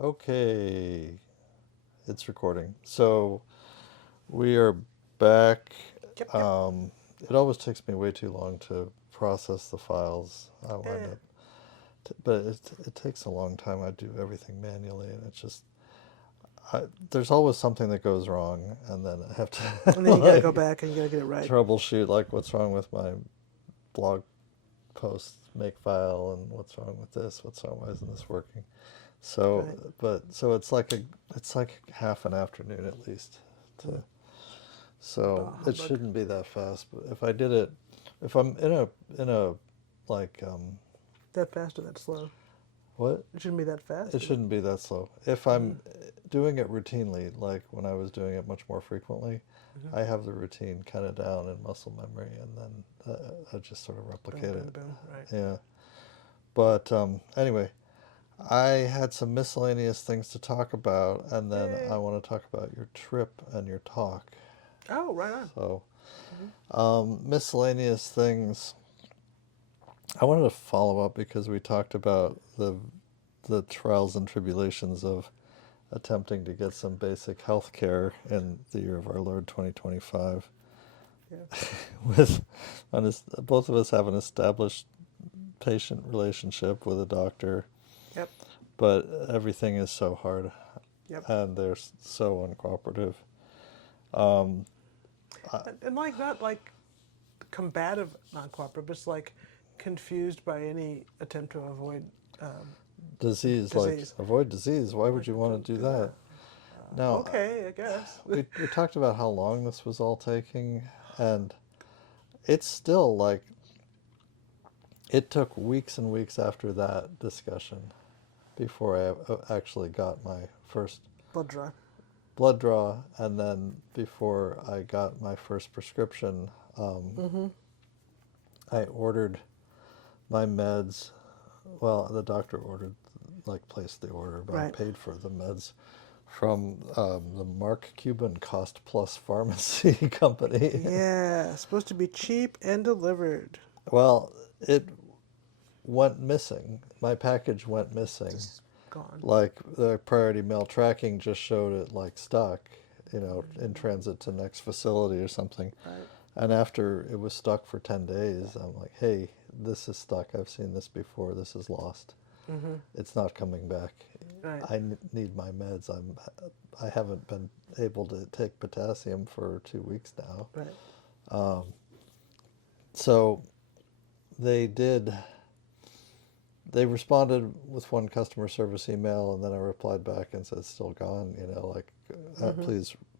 Okay, it's recording. So we are back. Yep, yep. It always takes me way too long to process the files. I wind Eh. up, but it takes a long time. I do everything manually, and it's just there's always something that goes wrong, and then I have to And then you gotta go like back and you gotta get it right. troubleshoot, like what's wrong with my blog post make file, and what's wrong with this, what's wrong, why isn't this working? So, Right. so it's like half an afternoon at least. Mm. To, so Bah it humbug. shouldn't be that fast. But if I did it, if I'm in a like That fast or that slow? what? It shouldn't be that It fast. shouldn't be that slow. If Mm-hmm. I'm doing it routinely, like when I was doing it much more frequently, Mm-hmm. I have the routine kind of down in muscle memory, and then I just sort of Boom, replicate boom, it. boom. Right. Yeah. But anyway, I had some miscellaneous things to talk about, and then I Yay. want to talk about your trip and your talk. Oh, right on. So, Mm-hmm. miscellaneous things. I wanted to follow up because we talked about the trials and tribulations of attempting to get some basic health care in the year of our Lord 2025. Yeah. With both of us have an established patient relationship with a doctor, Yep. but everything is so hard Yep. and they're so uncooperative. Um, I, And like not like combative, non-cooperative, but it's like confused by any attempt to avoid um, disease, like disease. avoid disease. Why would Like you to want to do do that? that. Now, Okay, I guess. we talked about how long this was all taking, and it's still like it took weeks and weeks after that discussion before I actually got my first Blood draw. blood draw, and then before I got my first prescription, um, Mm-hmm. I ordered my meds. Well, the doctor ordered, like, placed the order, but I Right. paid for the meds from the Mark Cuban Cost Plus Pharmacy Company. Yeah, supposed to be cheap and delivered. Well, it went missing. My package went missing. Just gone. Like the priority mail tracking just showed it like stuck, in Mm, transit to next facility or something. right. And after it was stuck for 10 days, I'm like, hey, this is stuck. I've seen this before. This is lost. Mm-hmm. It's not coming back. Right. Need my meds. I haven't been able to take potassium for 2 weeks now. Right. Um, so they did. They responded with one customer service email, and then I replied back and said, "Still gone." Like, Mm-hmm.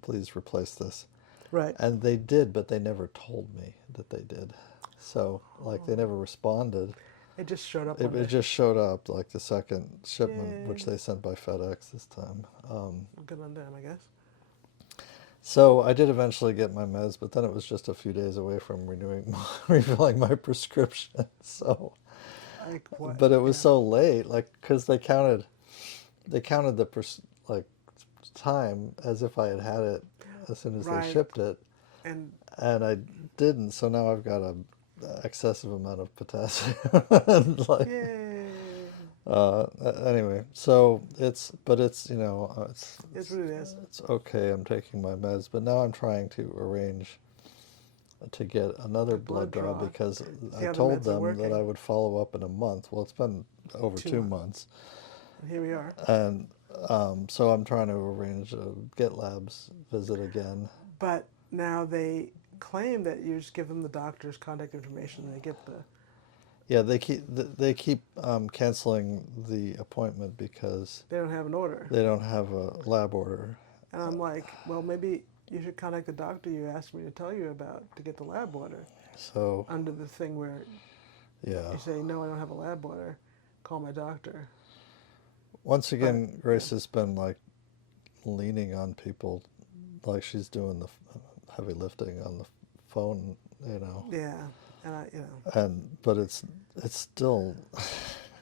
please replace this. Right. And they did, but they never told me that they did. So, like, they Oh. never responded. It just showed up It, one it day. just showed up like the second shipment, which Yay. they sent by FedEx this time. Good on them, I guess. So I did eventually get my meds, but then it was just a few days away from renewing, refilling my prescription. So, Like what? but it was Yeah. so late, like, because they counted the like time as if I had it as soon as they Right. shipped it, And and I didn't. So now I've got a excessive amount of potassium. And like, yay. anyway, so but it's It's what it is. it's okay. I'm taking my meds, but now I'm trying to arrange to get another The blood blood draw draw. because See I how the told meds are them that I working. would follow up in a month. Well, it's been over Two two months. months, And here we are. and so I'm trying to arrange a Get Labs visit again. But now they claim that you just give them the doctor's contact information and they get the. Yeah, they keep canceling the appointment because They don't have an order. they don't have a lab order. And I'm like, well, maybe you should contact the doctor you asked me to tell you about to get the lab order. So Under the thing where yeah, you say, no, I don't have a lab order, call my doctor. once But, again, yeah. Grace has been like leaning on people, like she's doing the heavy lifting on the phone, you know. Yeah. And I. And but it's still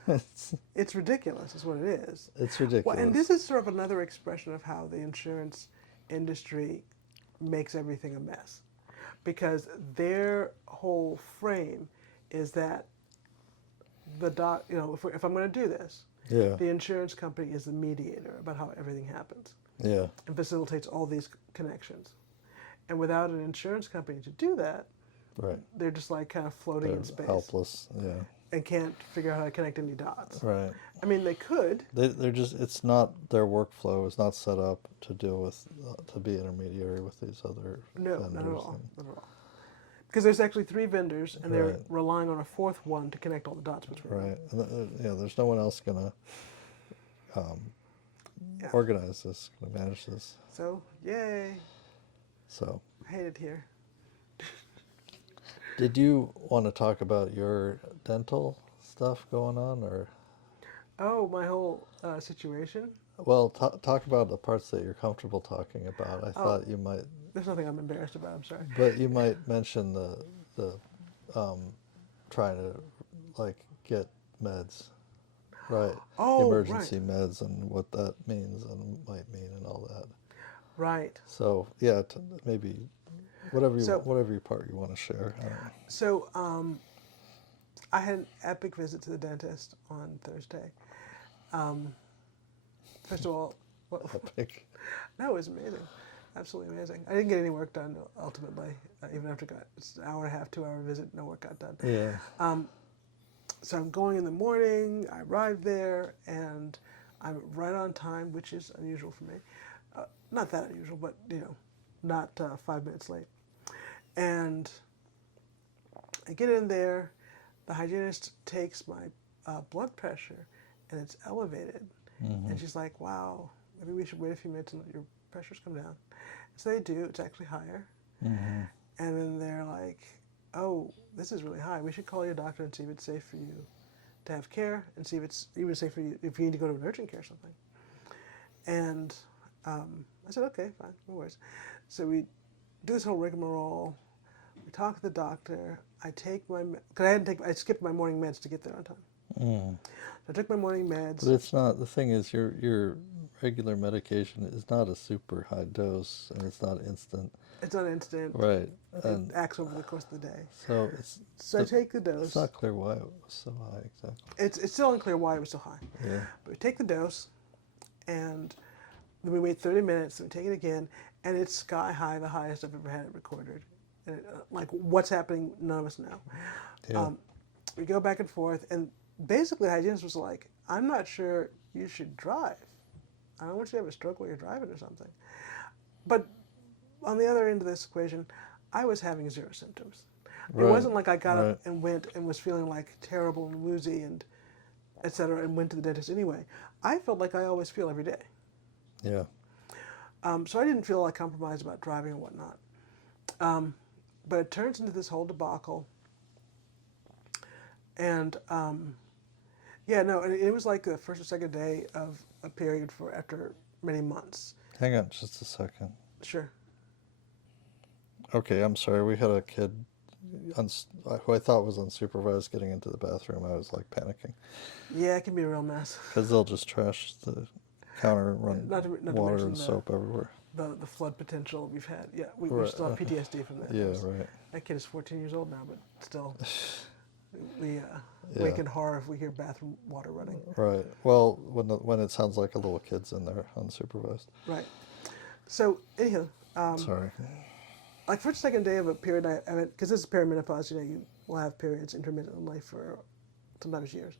it's It's ridiculous, is what it is. it's Well, and ridiculous. this is sort of another expression of how the insurance industry makes everything a mess. Because their whole frame is that if I'm going to do this, Yeah. the insurance company is the mediator about how everything happens Yeah. and facilitates all these connections. And without an insurance company to do that, Right. they're just like kind of floating They're in space helpless. Yeah. and can't figure out how to connect any dots. Right. I mean, they could. They're just, it's not, their workflow is not set up to deal with, to be intermediary with these other No, not at vendors. all. Not at all. Because there's actually 3 vendors, and they're Right. relying on a 4th one to connect all the dots between them. Right. And, yeah, there's no one else going to Yeah. organize this, going to manage this. So, yay. So, I hate it here. did you want to talk about your dental stuff going on, or? Oh, my whole situation? Well, talk about the parts that you're comfortable talking about. I Oh. thought you might, There's nothing I'm embarrassed about, I'm sorry. but you might mention the trying to like get meds, right? Oh, Emergency meds and what that means and might mean and all that. right. So yeah, maybe whatever So- part you want to share. So, I had an epic visit to the dentist on Thursday. First of all, Epic. no, it was amazing. Absolutely amazing. I didn't get any work done ultimately, even after it's an hour and a half, 2 hour visit, no work got done. Yeah. So I'm going in the morning, I arrive there, and I'm right on time, which is unusual for me. Not that unusual, but, not 5 minutes late. And I get in there, the hygienist takes my blood pressure, and it's elevated. And she's like, wow, maybe we should wait a few minutes and let your pressures come down. So they do, it's actually higher. Mm-hmm. And then they're like, oh, this is really high. We should call your doctor and see if it's safe for you to have care and see if it's even safe for you if you need to go to an urgent care or something. And I said, okay, fine, no worries. So we do this whole rigmarole. We talk to the doctor. I take my, because I skipped my morning meds to get there on time. Mm. So I took my morning meds. But it's not, the thing is, your regular medication is not a super high dose, and it's not instant. It's not instant. Right. It And acts over the course of the day. so So I take the dose. it's not clear why it was so high exactly. It's still unclear why it was so high. Yeah. But we take the dose, and then we wait 30 minutes, and we take it again, and it's sky high, the highest I've ever had it recorded. And like, what's happening, none of us know. Yeah. We go back and forth, and basically the hygienist was like, I'm not sure you should drive. I don't want you to have a stroke while you're driving or something. But on the other end of this equation, I was having 0 symptoms. It Right, wasn't like I got right. up and went and was feeling like terrible and woozy and et cetera, and went to the dentist anyway. I felt like I always feel every day. Yeah. So I didn't feel like compromised about driving and whatnot. But it turns into this whole debacle. And yeah, no, and it was like the first or second day of a period for after many months. Hang on just a second. Sure. Okay, I'm sorry. We had a kid who I thought was unsupervised getting into the bathroom. I was like panicking Yeah, it can be a real mess. because they'll just trash the counter and run Not to water mention and soap everywhere. The flood potential we've had. Yeah, we Right. still have PTSD from that. Yeah, right. That kid is 14 years old now, but still, we Yeah. wake in horror if we hear bathroom water running. Right. Well, when it sounds like a little kid's in there unsupervised. Right. So, anyhow, Sorry. like first second day of a period, because this is perimenopause, you will have periods intermittently for sometimes years,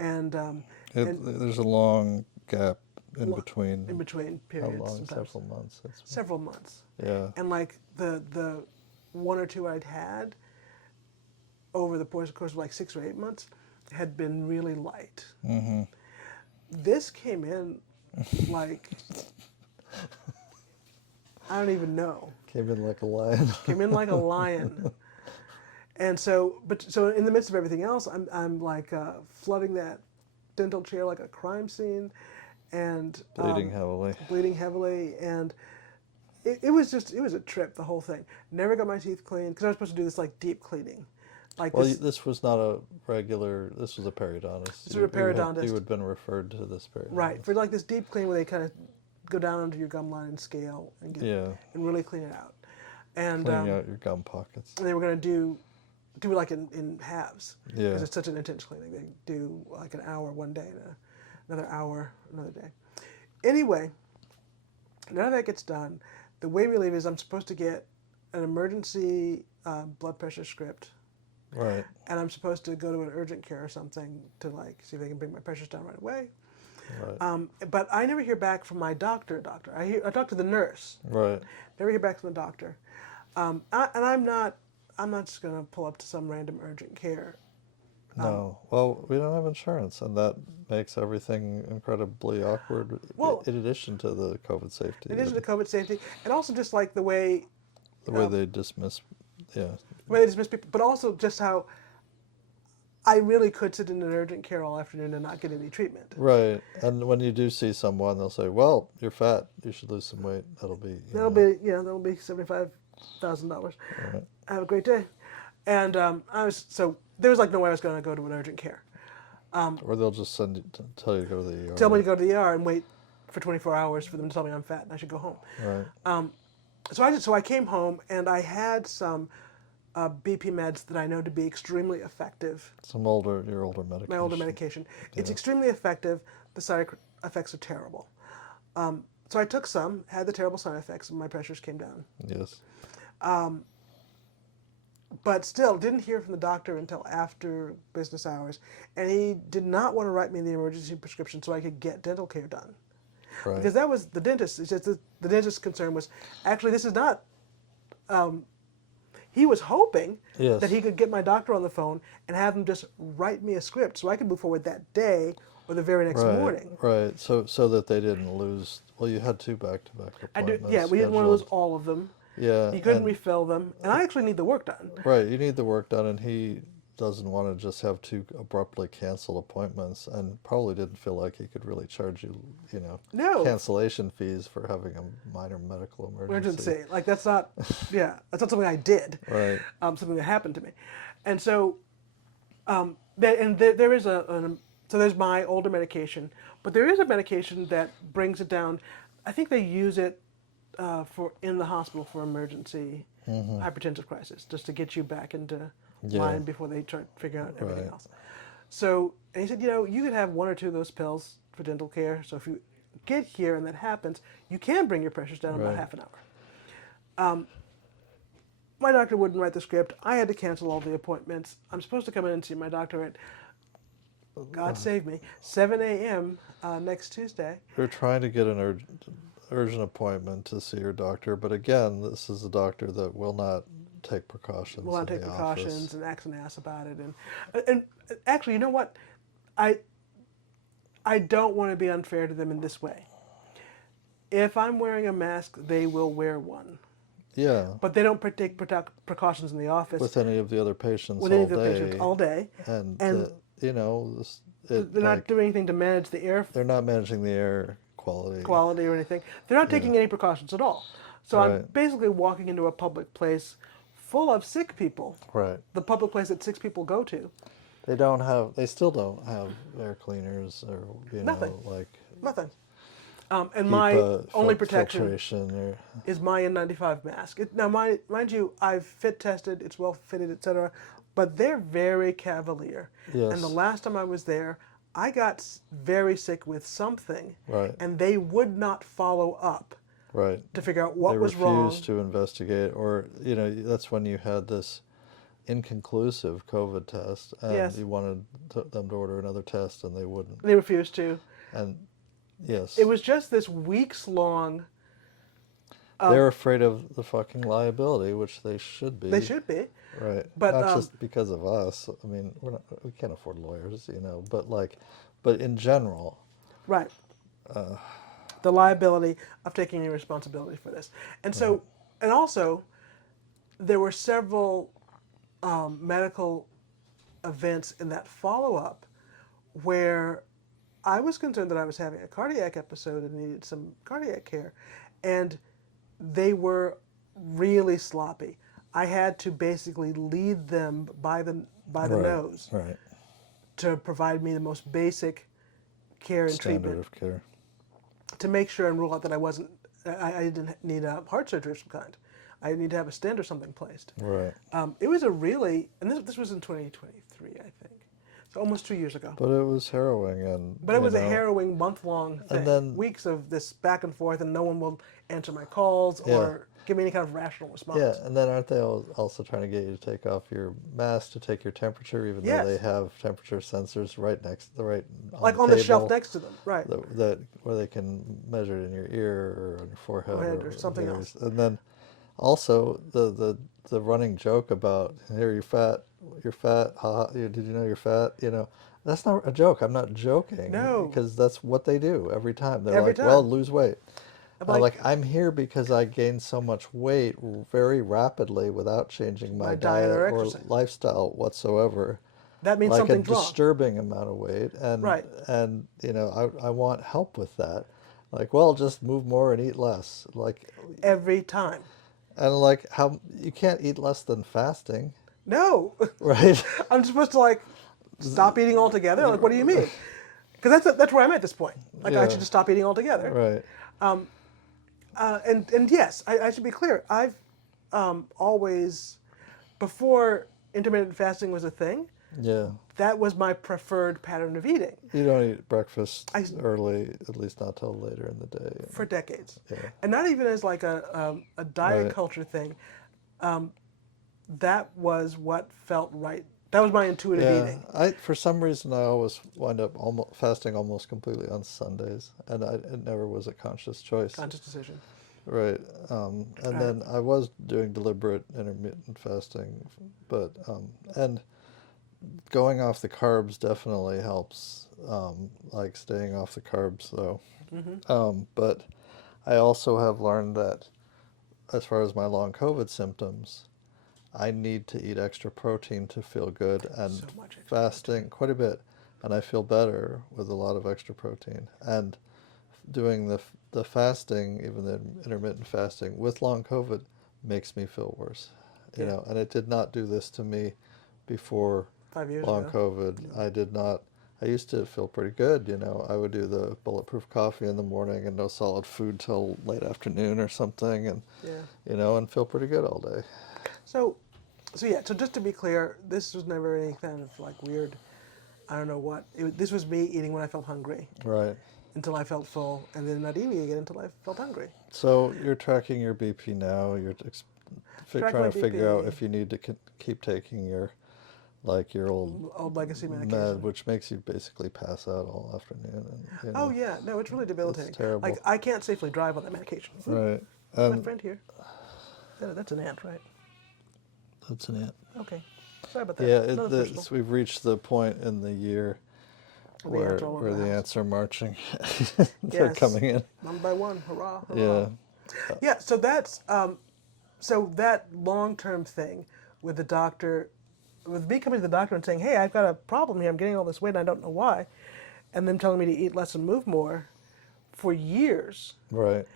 and There's a long gap in between. in between How periods, long? sometimes Several months. several months, Yeah. and like the 1 or 2 I'd had over the course of like 6 or 8 months had been really light. Mm-hmm. This came in like I don't even know. Came in like a lion. Came in like a lion. And so in the midst of everything else, I'm like flooding that dental chair like a crime scene, and Bleeding heavily. bleeding heavily, and it was a trip, the whole thing. Never got my teeth cleaned because I was supposed to do this like deep cleaning, like Well, this. this was not a regular. This was a periodontist. This was a periodontist. You had been referred to this periodontist. Right, for like this deep clean where they kind of go down under your gum line and scale and get Yeah. and really clean it out. And Cleaning out your gum pockets. they were going to do do it like in halves Yeah. because it's such an intense clinic. They do like an hour one day and another hour another day. Anyway, none of that gets done. The way we leave is I'm supposed to get an emergency blood pressure script, Right. and I'm supposed to go to an urgent care or something to like see if they can bring my pressures down right away. Right. But I never hear back from my doctor. I talk to the nurse. Right. Never hear back from the doctor. And I'm not just gonna pull up to some random urgent care. No. Well, we don't have insurance, and that makes everything incredibly awkward. Well, In addition to the COVID safety, in addition to COVID safety, and also just like the way the way they dismiss, yeah, they dismiss people, but also just how I really could sit in an urgent care all afternoon and not get any treatment. right. And when you do see someone, they'll say, "Well, you're fat. You should lose some weight." That'll be, That'll be $75,000. right. Have a great day. And so there was like no way I was going to go to an urgent care. Or they'll just send you tell you to go to the ER. Tell me to go to the ER and wait for 24 hours for them to tell me I'm fat and I should go home. Right. So I came home and I had some BP meds that I know to be extremely effective. Your older medication. My older medication. It's Yeah. extremely effective. The side effects are terrible. So I took some, had the terrible side effects, and my pressures came down. Yes. But still, didn't hear from the doctor until after business hours. And he did not want to write me the emergency prescription so I could get dental care done. Right. Because that was the dentist. It's just the dentist's concern was, actually, this is not. He was hoping Yes. that he could get my doctor on the phone and have him just write me a script so I could move forward that day or the very next Right. morning. Right. So that they didn't lose. Well, you had 2 back-to-back appointments. Yeah, we didn't want to lose scheduled. all of them. Yeah. He couldn't and- refill them, and I actually need the work done. Right. You need the work done, and he doesn't want to just have 2 abruptly canceled appointments, and probably didn't feel like he could really charge you, No. cancellation fees for having a minor medical emergency. Emergency, like that's not, that's not something I did. Right. Something that happened to me, and so, there is so there's my older medication, but there is a medication that brings it down. I think they use it for in the hospital for emergency hypertensive crisis, just to get you back into line before they start figuring out everything Right. else. So, and he said, you could have 1 or 2 of those pills for dental care. So if you get here and that happens, you can bring your pressures down in about Right. half an hour. My doctor wouldn't write the script. I had to cancel all the appointments. I'm supposed to come in and see my doctor at, God save me, 7 a.m. Next Tuesday. You're trying to get an urgent appointment to see your doctor, but again, this is a doctor that will not take precautions. Will not in take the precautions office. and acts an ass about it. And actually, you know what? I don't want to be unfair to them in this way. If I'm wearing a mask, they will wear one. Yeah. But they don't take precautions in the office With any of the other patients with all any of the day. patients all day. And They're not doing anything to manage the air they're not managing the air quality. quality or anything. They're not taking any precautions at all. So I'm Right. basically walking into a public place full of sick people. Right. The public place that 6 people go to. They still don't have air cleaners or, Nothing. like Nothing. And my only protection filtration or, is my N95 mask. Now, mind you, I've fit tested, it's well fitted, etc. But they're very cavalier. Yes. And the last time I was there, I got very sick with something, Right. and they would not follow up right. to figure out what They was wrong. refused to investigate, or, that's when you had this inconclusive COVID test, and Yes. you wanted them to order another test, and they wouldn't. They refused to. And yes, It was just this weeks long. they're afraid of the fucking liability, which they should be. They should be. Right. But, not just because of us. I mean, we can't afford lawyers, but in general. Right. The liability of taking any responsibility for this. And so, and also, there were several medical events in that follow-up where I was concerned that I was having a cardiac episode and needed some cardiac care, and they were really sloppy. I had to basically lead them by the Right. nose Right. to provide me the most basic care and Standard treatment of care. to make sure and rule out that I didn't need a heart surgery of some kind. I need to have a stent or something placed. Right. It was a really, and this was in 2023, I think, so almost 2 years ago. But it was harrowing, and But it was a harrowing month-long and thing, then weeks of this back and forth, and no one will answer my calls yeah, or give me any kind of rational yeah, response. and then aren't they also trying to get you to take off your mask to take your temperature, even though they Yes, have temperature sensors right on like the on the shelf table next to them, right? that where they can measure it in your ear or on your forehead Or head or or something here, else. and then also the running joke about here you're fat, haha, did you know you're fat? That's not a joke. I'm not joking No, because that's what they do every time. They're every like, well, time. lose weight. I'm I'm like, like, I'm here because I gained so much weight very rapidly without changing my my diet diet or or exercise. lifestyle whatsoever. That means Like a something's wrong, disturbing amount of weight, right? and I want help with that. Like, well, just move more and eat less. Every time. Like how you can't eat less than fasting, No, right? I'm supposed to like stop eating altogether. Like, what do you mean? Because that's where I'm at this point. Like, I Yeah, should just stop eating altogether. right. And yes, I should be clear. I've always, before intermittent fasting was a thing, Yeah. that was my preferred pattern of eating. You don't eat breakfast I early, at least not till later in the day. For decades, Yeah. and not even as like a diet Right. culture thing. That was what felt right. That was my intuitive Yeah. eating. For some reason I always wind up almost fasting almost completely on Sundays, and it never was a conscious choice. Conscious decision. Right. And Uh, then I was doing deliberate intermittent fasting, but and going off the carbs definitely helps. Like staying off the carbs though. But I also have learned that as far as my long COVID symptoms, I need to eat extra protein to feel good, so and much extra protein. fasting quite a bit, and I feel better with a lot of extra protein. And doing the fasting, even the intermittent fasting with long COVID, makes me feel worse. Yeah, And it did not do this to me before 5 years long ago. COVID. I did not. I used to feel pretty good. I would do the bulletproof coffee in the morning and no solid food till late afternoon or something, and Yeah. and feel pretty good all day. So, so yeah. So just to be clear, this was never any kind of like weird. I don't know what. This was me eating when I felt hungry Right. until I felt full, and then not eating again until I felt hungry. So you're tracking your BP now. You're Track my trying to figure out BP. if you need to keep taking your old Old legacy med, medication. which makes you basically pass out all afternoon, and Oh yeah, no, it's really it's debilitating. Like terrible. I can't safely drive on that medication. Ooh, Right. my And friend here. That's an ant, right? that's an it. Okay. Sorry about that. Yeah, Another personal. we've reached the point in the year The ants are all over where the the house. ants are marching. They're Yes. coming in. One by one. Hurrah, Yeah. hurrah. Yeah, so that's so that long-term thing with the doctor, with me coming to the doctor and saying, "Hey, I've got a problem here. I'm getting all this weight and I don't know why," and them telling me to eat less and move more for years. Right.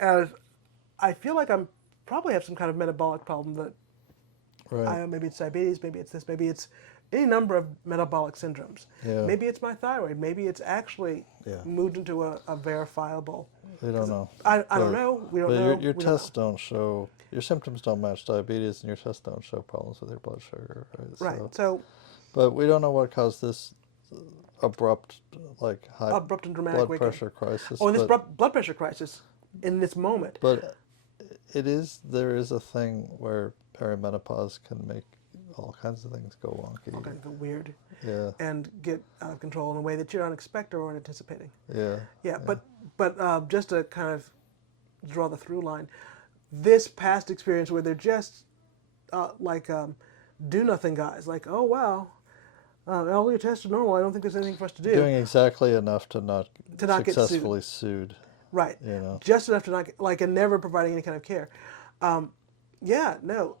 And I feel like I'm probably have some kind of metabolic problem that I Right. don't know, maybe it's diabetes, maybe it's this, maybe it's any number of metabolic syndromes. Yeah. Maybe it's my thyroid. Maybe it's actually Yeah. moved into a verifiable. We don't know. I don't know. We don't But know. your We don't know. tests don't show, your symptoms don't match diabetes, and your tests don't show problems with your blood sugar, right? Right. So But we don't know what caused this abrupt, like high abrupt and dramatic blood weight pressure crisis. Oh, and this But blood pressure crisis in this moment. there is a thing where perimenopause can make all kinds of things go wonky. All kinds of weird Yeah, and get out of control in a way that you don't expect or aren't anticipating. yeah, Yeah, but just to kind of draw the through line, this past experience where they're just do nothing guys, like, oh wow, all your tests are normal. I don't think there's anything for us to do. doing exactly enough to not Get successfully sued. Right. You know, Just enough to not get, like, and never providing any kind of care. Yeah, no.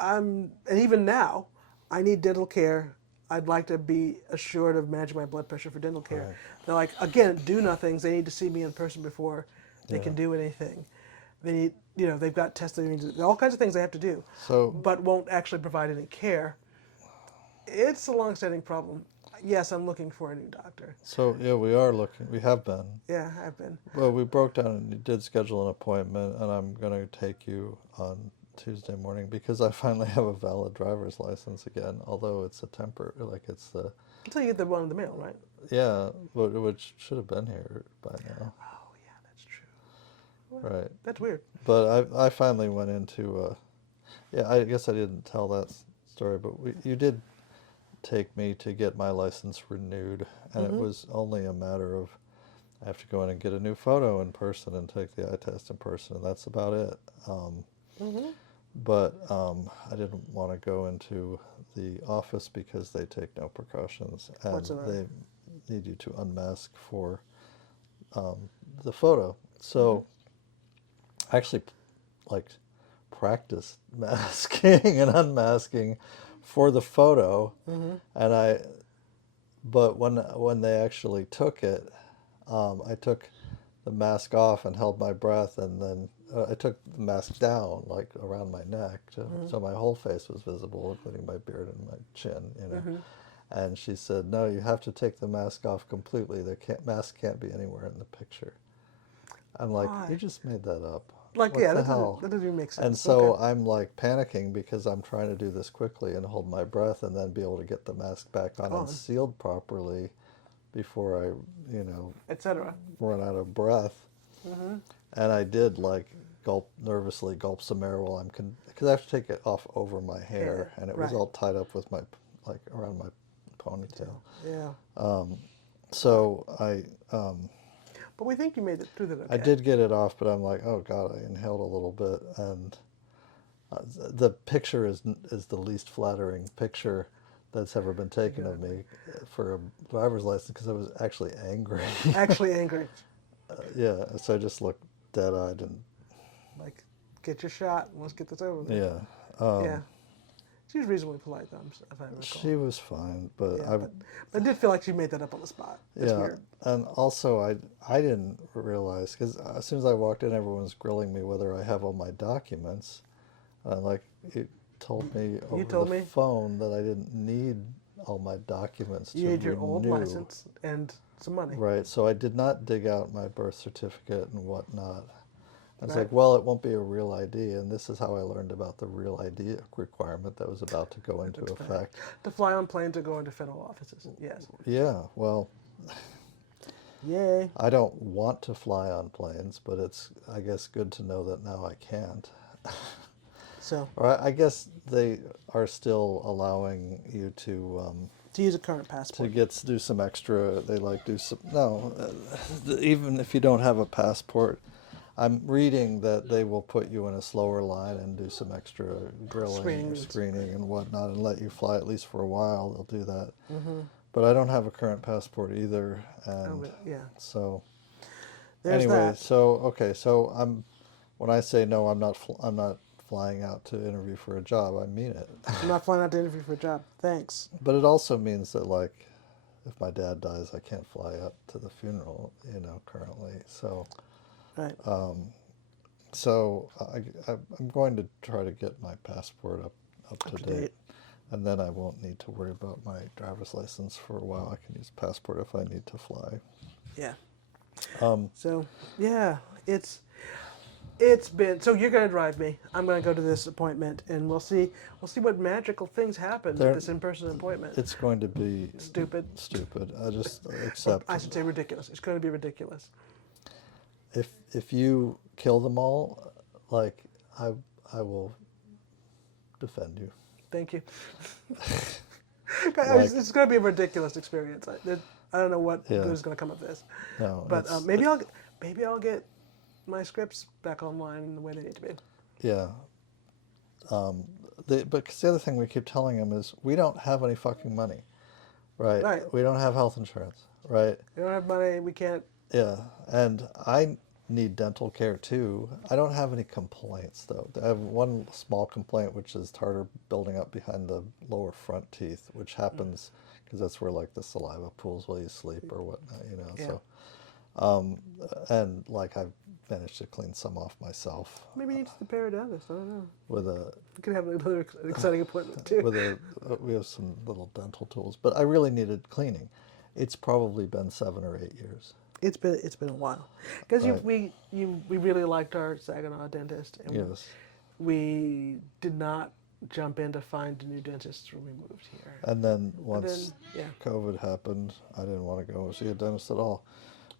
And even now, I need dental care. I'd like to be assured of managing my blood pressure for dental care. Right. They're like, again, do nothings. They need to see me in person before they Yeah. can do anything. They need, they've got testing, all kinds of things they have to do, so but won't actually provide any care. It's a long-standing problem. Yes, I'm looking for a new doctor. yeah, we are looking. We have been. Yeah, I've been. Well, we broke down and you did schedule an appointment, and I'm going to take you on Tuesday morning because I finally have a valid driver's license again. Although it's a temper, like it's the Until you get the one in the mail, right? yeah, which should have been here by now, Oh, yeah, that's true. Well, right? that's weird. But I finally went into yeah. I guess I didn't tell that story, but you did take me to get my license renewed, and it Mm-hmm. was only a matter of I have to go in and get a new photo in person and take the eye test in person, and that's about it. Mm-hmm. But I didn't want to go into the office because they take no precautions and Whatsoever. they need you to unmask for um, the photo. Mm-hmm. So I actually like practiced masking and unmasking for the photo, Mm-hmm. and but when they actually took it, I took the mask off and held my breath, and then I took the mask down, like around my neck, Mm-hmm. so my whole face was visible, including my beard and my chin, you know. Mm-hmm. And she said, "No, you have to take the mask off completely. The mask can't be anywhere in the picture." I'm like, "You Why? just made that up. Like, What yeah, the hell?" that doesn't even make And sense. Okay. so I'm like panicking because I'm trying to do this quickly and hold my breath and then be able to get the mask back on and On, sealed properly before I, you know, etc. run out of breath. Mm-hmm. And I did like nervously gulp some air while because I have to take it off over my hair, Hair. and it was Right. all tied up with my, like around my ponytail. Until, yeah. So But we think you made it through that I okay. did get it off, but I'm like, oh God, I inhaled a little bit, and the picture is the least flattering picture that's ever been taken of Exactly. me for a driver's license because I was actually angry. Actually angry. Yeah, so I just looked dead-eyed and Like, get your shot and let's get this over with. yeah. Yeah. She was reasonably polite, though, if I recall. She was fine, but Yeah, but I did feel like she made that up on the spot. That's yeah, weird. and also I didn't realize because as soon as I walked in, everyone was grilling me whether I have all my documents. And like it told me You over the told me phone that I didn't need all my documents you to need your old renew. license and some money. Right, so I did not dig out my birth certificate and whatnot. I was Right? like, well, it won't be a real ID, and this is how I learned about the real ID requirement that was about to go into That's fact. effect. To fly on planes or go into federal offices. Yes. Yeah, well, Yay. I don't want to fly on planes, but it's, I guess, good to know that now I can't. So, Or I guess they are still allowing you to use a current to passport. do some extra. They like do some no, even if you don't have a passport. I'm reading that they will put you in a slower line and do some extra grilling or Screenings. screening and whatnot and let you fly at least for a while. They'll do that. Mm-hmm. But I don't have a current passport either, Oh, and yeah. so There's anyway, that. so okay, so when I say no, I'm not flying out to interview for a job. I mean it. I'm not flying out to interview for a job. Thanks. But it also means that like if my dad dies, I can't fly up to the funeral, currently. Right. So I'm going to try to get my passport up Up to to date, date. and then I won't need to worry about my driver's license for a while. I can use passport if I need to fly. Yeah. Um, So, yeah, it's been so you're gonna drive me. I'm gonna go to this appointment, and we'll see what magical things happen at there, this in-person appointment. it's going to be Stupid, stupid. I just or accept I should say ridiculous. It's gonna be ridiculous. if you kill them all, like I I will defend you. Thank you. Like It's gonna be a ridiculous experience. I don't know what yeah, good is gonna come of this, no, but maybe I'll get my scripts back online in the way they need to be. yeah. But 'cause the other thing we keep telling them is we don't have any fucking money, right? Right. We don't have health insurance, right? We don't have money. We can't. Yeah, and I need dental care too. I don't have any complaints though. I have one small complaint, which is tartar building up behind the lower front teeth, which happens because that's where like the saliva pools while you sleep or whatnot, Yeah. So, um, and like I've managed to clean some off myself Maybe you need the periodontist. I don't know. with a You could have another exciting appointment too. we have some little dental tools, but I really needed cleaning. It's probably been 7 or 8 years. It's been a while because Right. we really liked our Saginaw dentist, and Yes. We did not jump in to find a new dentist when we moved here. And then But then, once yeah. COVID happened, I didn't want to go see a dentist at all.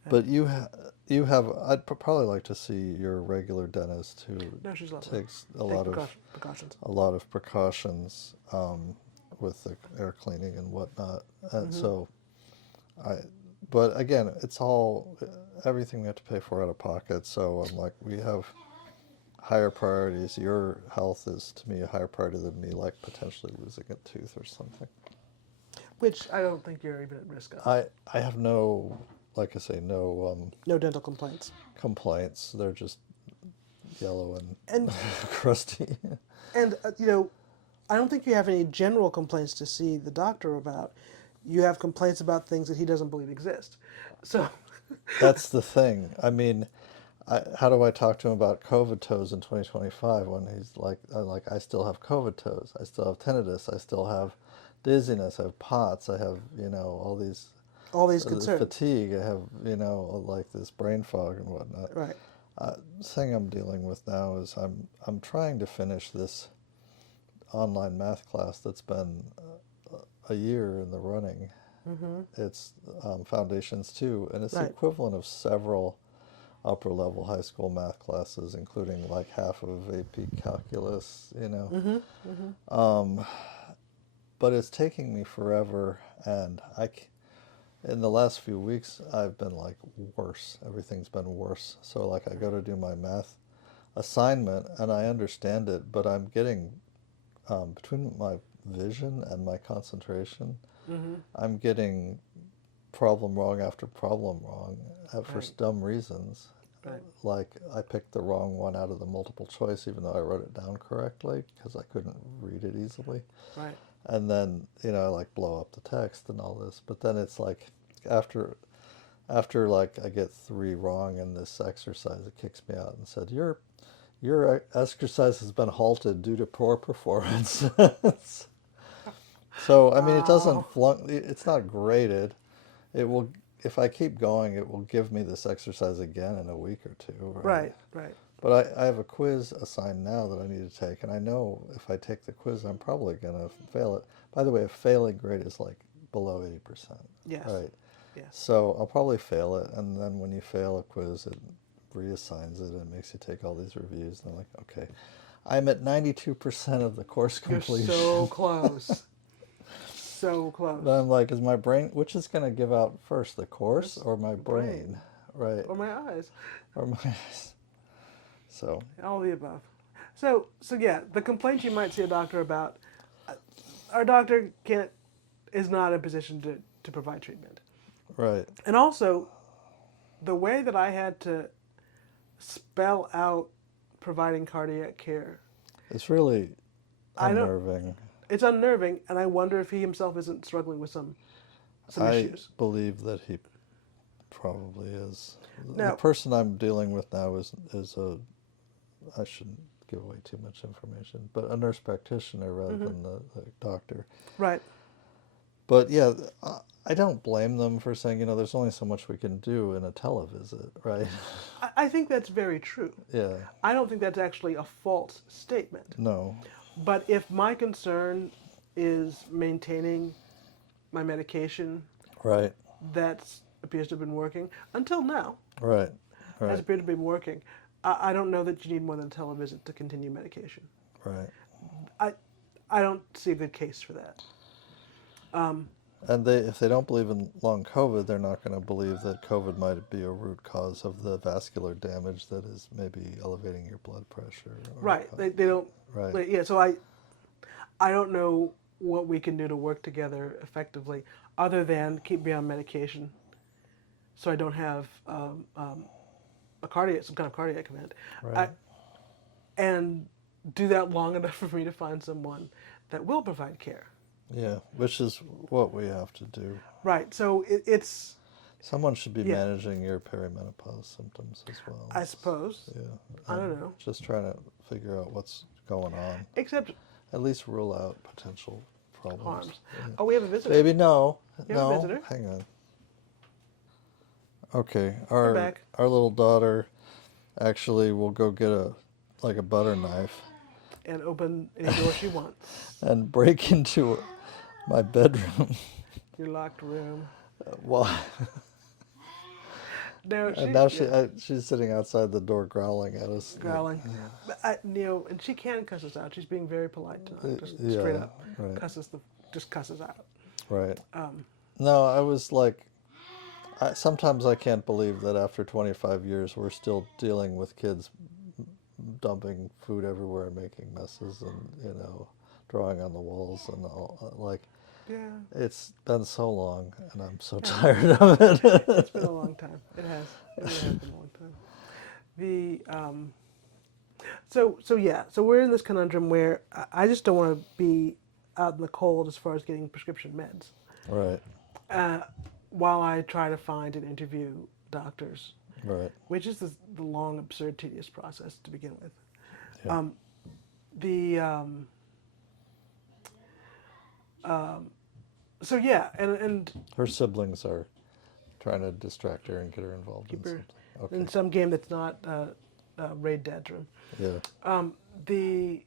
Yeah. But you have, I'd probably like to see your regular dentist who No, she's lovely. takes Take precautions. a lot of precautions with the air cleaning and whatnot. And so I, but again, it's all everything we have to pay for out of pocket. So I'm like, we have higher priorities. Your health is to me a higher priority than me, like potentially losing a tooth or something. Which I don't think you're even at risk of. I have no, like I say, no No dental complaints. complaints. They're just yellow and And crusty. and I don't think you have any general complaints to see the doctor about. You have complaints about things that he doesn't believe exist. So, That's the thing. I mean, how do I talk to him about COVID toes in 2025 when he's like, I still have COVID toes. I still have tinnitus. I still have dizziness. I have POTS. I have, all these all these concerns. fatigue. I have, like this brain fog and whatnot. Right. Thing I'm dealing with now is I'm trying to finish this online math class that's been a year in the running. It's Foundations 2, and it's the Right. equivalent of several upper level high school math classes, including like half of AP calculus, But it's taking me forever, and in the last few weeks, I've been like worse. Everything's been worse. So like I go to do my math assignment, and I understand it, but I'm getting between my vision and my concentration, I'm getting problem wrong after problem wrong for Right. dumb reasons. Right. Like I picked the wrong one out of the multiple choice, even though I wrote it down correctly because I couldn't read it easily. Right. And then I like blow up the text and all this. But then it's like after like I get 3 wrong in this exercise, it kicks me out and said, your exercise has been halted due to poor performance. So I mean, it doesn't Oh. flunk. It's not graded. It will, if I keep going, it will give me this exercise again in a week or two, right? Right. Right. But I have a quiz assigned now that I need to take, and I know if I take the quiz, I'm probably gonna fail it. By the way, a failing grade is like below 80%, Yes. right? Yes. So I'll probably fail it, and then when you fail a quiz, it reassigns it and makes you take all these reviews. And I'm like, okay, I'm at 92% of the course You're completion. so close. So close. But I'm like, is my brain, which is going to give out first, the course First, or my the brain? Right. Or my eyes. Or my, so, All the above. So yeah, the complaints you might see a doctor about, our doctor is not in a position to provide treatment. right. And also, the way that I had to spell out providing cardiac care, It's really I don't. unnerving. It's unnerving, and I wonder if he himself isn't struggling with some I issues. believe that he probably is. The Now, person I'm dealing with now is I shouldn't give away too much information, but a nurse practitioner rather than the doctor. right. But yeah, I don't blame them for saying, there's only so much we can do in a televisit, right? I think that's very true. Yeah, I don't think that's actually a false statement. no, But if my concern is maintaining my medication right, that appears to have been working until now, right, has right, appeared to be working, I don't know that you need more than a televisit to continue medication. right. I don't see a good case for that. And if they don't believe in long COVID, they're not going to believe that COVID might be a root cause of the vascular damage that is maybe elevating your blood pressure. Right. They don't. Right. Yeah. So I don't know what we can do to work together effectively, other than keep me on medication, so I don't have some kind of cardiac event, Right. and do that long enough for me to find someone that will provide care. Yeah, which is what we have to do. Right. So it's. Someone should be Yeah. managing your perimenopause symptoms as well. I suppose. Yeah. I don't know. Just trying to figure out what's going on. Except At least rule out potential problems. harms. Yeah. Oh, we have a visitor. Baby, no. You have a No. visitor? Hang on. Okay. We're back. Our little daughter actually will go get a butter knife and open any door she wants. and break into my bedroom. Your locked room. Well, No, and she, now yeah, she's sitting outside the door growling at us. growling. But and she can cuss us out. She's being very polite tonight, just straight Yeah, up right, just cusses out. right. Um, No, I was like, sometimes I can't believe that after 25 years we're still dealing with kids dumping food everywhere and making messes and, drawing on the walls and all. Like, yeah, it's been so long and I'm so tired of it. it's been a long time. It has. It really has been a long time. The so yeah, so we're in this conundrum where I just don't want to be out in the cold as far as getting prescription meds, Right, uh, while I try to find and interview doctors, right. which is the long, absurd, tedious process to begin with. Yeah. Um, the so yeah, and Her siblings are trying to distract her and get her involved in keep her something. Okay. in some game that's not Raid Dad's Room. Yeah. The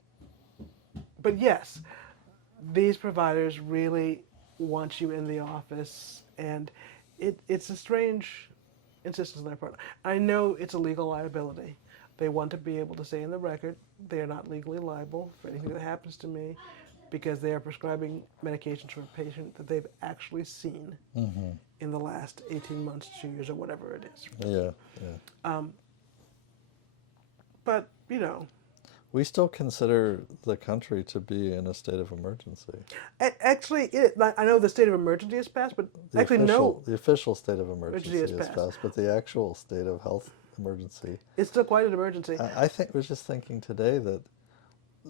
but yes, these providers really want you in the office, and it's a strange insistence on their part. I know it's a legal liability. They want to be able to say in the record they are not legally liable for anything that happens to me because they are prescribing medications for a patient that they've actually seen in the last 18 months, 2 years, or whatever it is. Yeah. Yeah. But, We still consider the country to be in a state of emergency. actually, I know the state of emergency has passed, but actually, no The official state of emergency emergency has has passed. passed, but the actual state of health emergency. It's still quite an emergency. I think was just thinking today that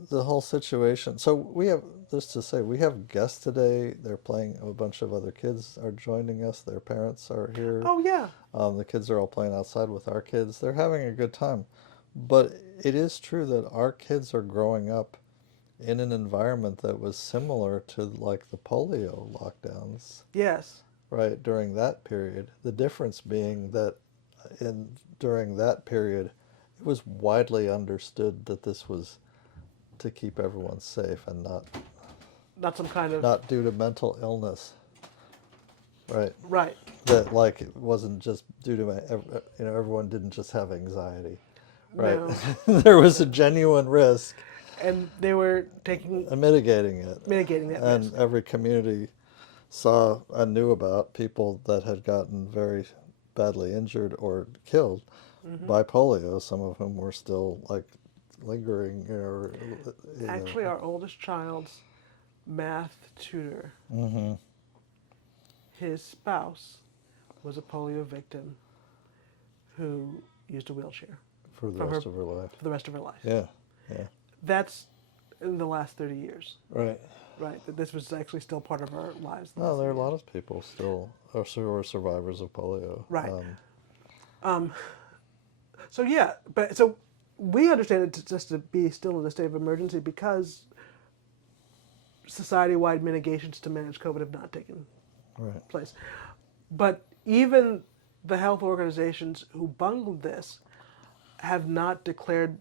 the whole situation. So we have, just to say, we have guests today. They're playing. A bunch of other kids are joining us. Their parents are here. Oh, yeah. The kids are all playing outside with our kids. They're having a good time. But it is true that our kids are growing up in an environment that was similar to like the polio lockdowns, Yes. right, during that period. The difference being that during that period, it was widely understood that this was to keep everyone safe and Not some kind of. not due to mental illness, right? Right. That like it wasn't just due to everyone didn't just have anxiety, right? No. There was a genuine risk And they were taking. and mitigating it, Mitigating that and risk. every community saw and knew about people that had gotten very badly injured or killed by polio. Some of whom were still like lingering, Actually, our oldest child's math tutor, his spouse, was a polio victim who used a wheelchair for the from rest of her life. for the rest of her life. Yeah, yeah, That's in the last 30 years, right. right? That this was actually still part of our lives. No, there are a lot of people still who are survivors of polio. Right. So yeah, but so we understand it just to be still in a state of emergency because society-wide mitigations to manage COVID have not taken Right. place. But even the health organizations who bungled this have not declared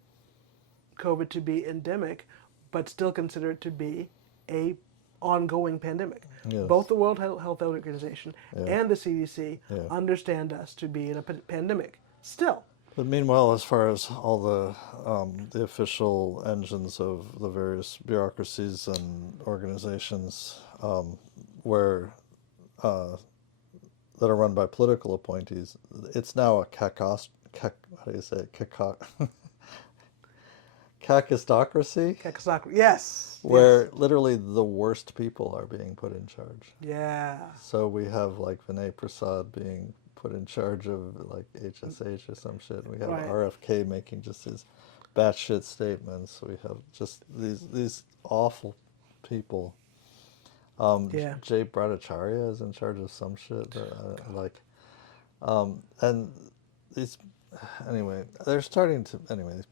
COVID to be endemic, but still consider it to be a ongoing pandemic. Yes. Both the World Health Organization Yeah. and the CDC Yeah. understand us to be in a pandemic still. But meanwhile, as far as all the official engines of the various bureaucracies and organizations, where that are run by political appointees, it's now a how do you say it? Kakistocracy, Yes. where literally the worst people are being put in charge. Yeah. So we have like Vinay Prasad being put in charge of like HSH or some shit. We have Right. RFK making just his batshit statements. We have just these awful people. Yeah. Jay Bhattacharya is in charge of some shit. And these, anyway, they're starting to. Anyway,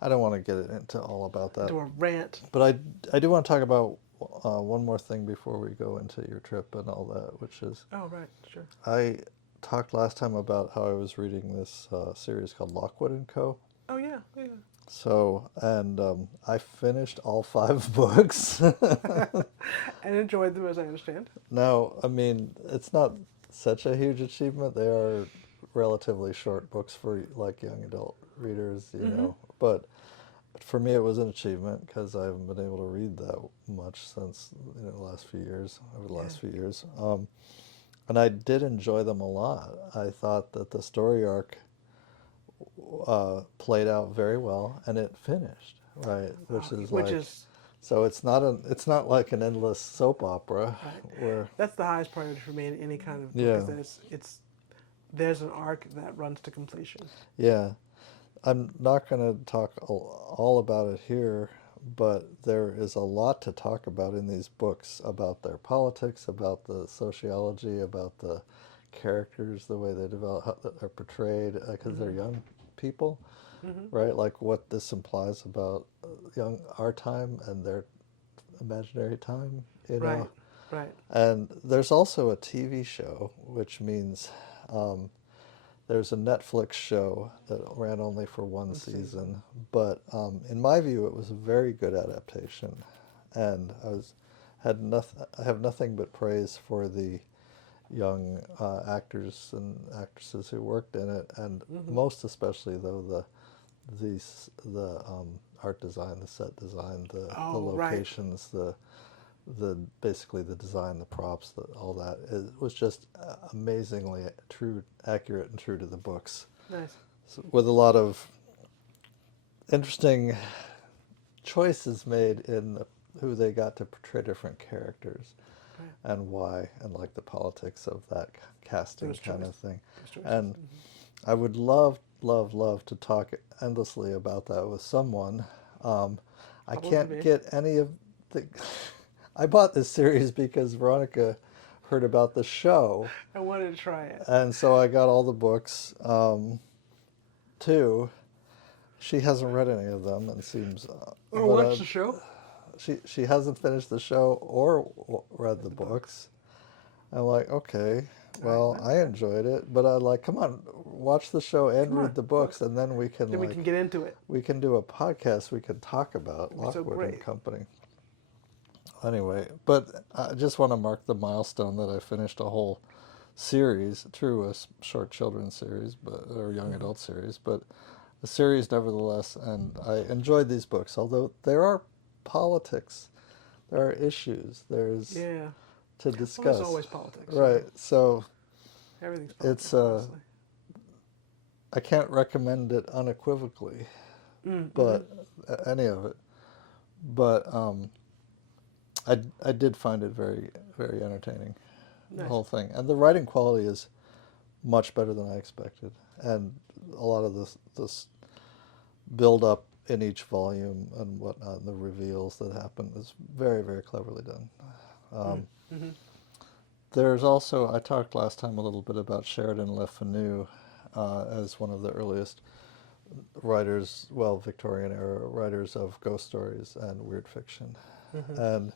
I don't want to get into all about that. Do a rant. But I do want to talk about one more thing before we go into your trip and all that, which is Oh, right. Sure. I talked last time about how I was reading this series called Lockwood and Co. Oh, yeah. Yeah. So, and I finished all five books. And enjoyed them, as I understand. Now, I mean, it's not such a huge achievement. They are relatively short books for like young adult readers, you Mm-hmm. know. But for me, it was an achievement because I haven't been able to read that much since the last few years, over the Yeah. last few years. And I did enjoy them a lot. I thought that the story arc played out very well, and it finished right, which is Which like, is so it's not like an endless soap opera right. where, That's the highest priority for me in any kind of book. Is yeah, that it's there's an arc that runs to completion. yeah. I'm not going to talk all about it here, but there is a lot to talk about in these books about their politics, about the sociology, about the characters, the way they develop, how they're portrayed, because they're Mm-hmm. young people, Mm-hmm. right? Like what this implies about young our time and their imaginary time, you know. Right. Right. And there's also a TV show, which means there's a Netflix show that ran only for one One season. season, but in my view, it was a very good adaptation, and I have nothing but praise for the young actors and actresses who worked in it, and Mm-hmm. most especially though the art design, the set design, the Oh, right. locations, the basically the design, the props, all that. It was just amazingly true, accurate, and true to the books, Nice. so, with a lot of interesting choices made in who they got to portray different characters Right. and why, and like the politics of that casting Those kind choices. of thing. Those choices. And Mm-hmm. I would love, love, love to talk endlessly about that with someone. Um, I Probably can't me. get any of the. I bought this series because Veronica heard about the show, I wanted to try it. and so I got all the books too. She hasn't read any of them, and seems, Or but watch the show. she hasn't finished the show or read Read the the books. books. I'm like, okay, All right. well, I enjoyed it, but I like, come on, watch the show and Come on. read the Well, books, and then we can then we can like get into it. we can do a podcast. We can talk about It'd be so Lockwood and great. Company. Anyway, but I just want to mark the milestone that I finished a whole series, true, a short children's series, but or young Mm-hmm. adult series, but a series nevertheless. And I enjoyed these books, although there are politics, there are issues, there's Yeah. to Well, there's discuss, always politics. You right? know, So everything's it's politics, honestly. I can't recommend it unequivocally, Mm-hmm. but any of it. But I did find it very very entertaining, the Nice. whole thing, and the writing quality is much better than I expected, and a lot of this build up in each volume and whatnot, and the reveals that happen is very very cleverly done. Um, Mm-hmm. there's also, I talked last time a little bit about Sheridan Le Fanu as one of the earliest writers, well, Victorian era writers of ghost stories and weird fiction. Mm-hmm. And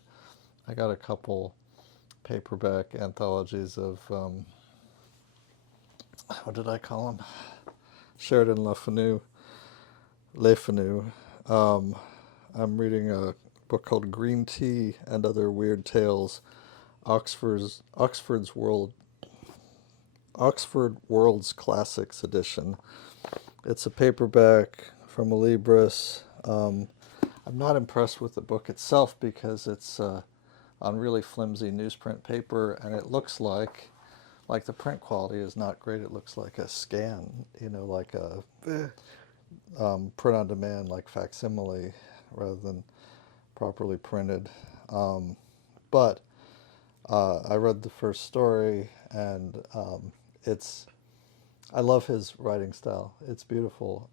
I got a couple paperback anthologies of, what did I call them? Sheridan Le Fanu. Le Fanu. Um, I'm reading a book called Green Tea and Other Weird Tales, Oxford's Oxford World's Classics edition. It's a paperback from a Libris. I'm not impressed with the book itself because it's on really flimsy newsprint paper, and it looks like the print quality is not great. It looks like a scan, like a Eh. print on demand, like facsimile, rather than properly printed. But I read the first story, and it's I love his writing style. It's beautiful.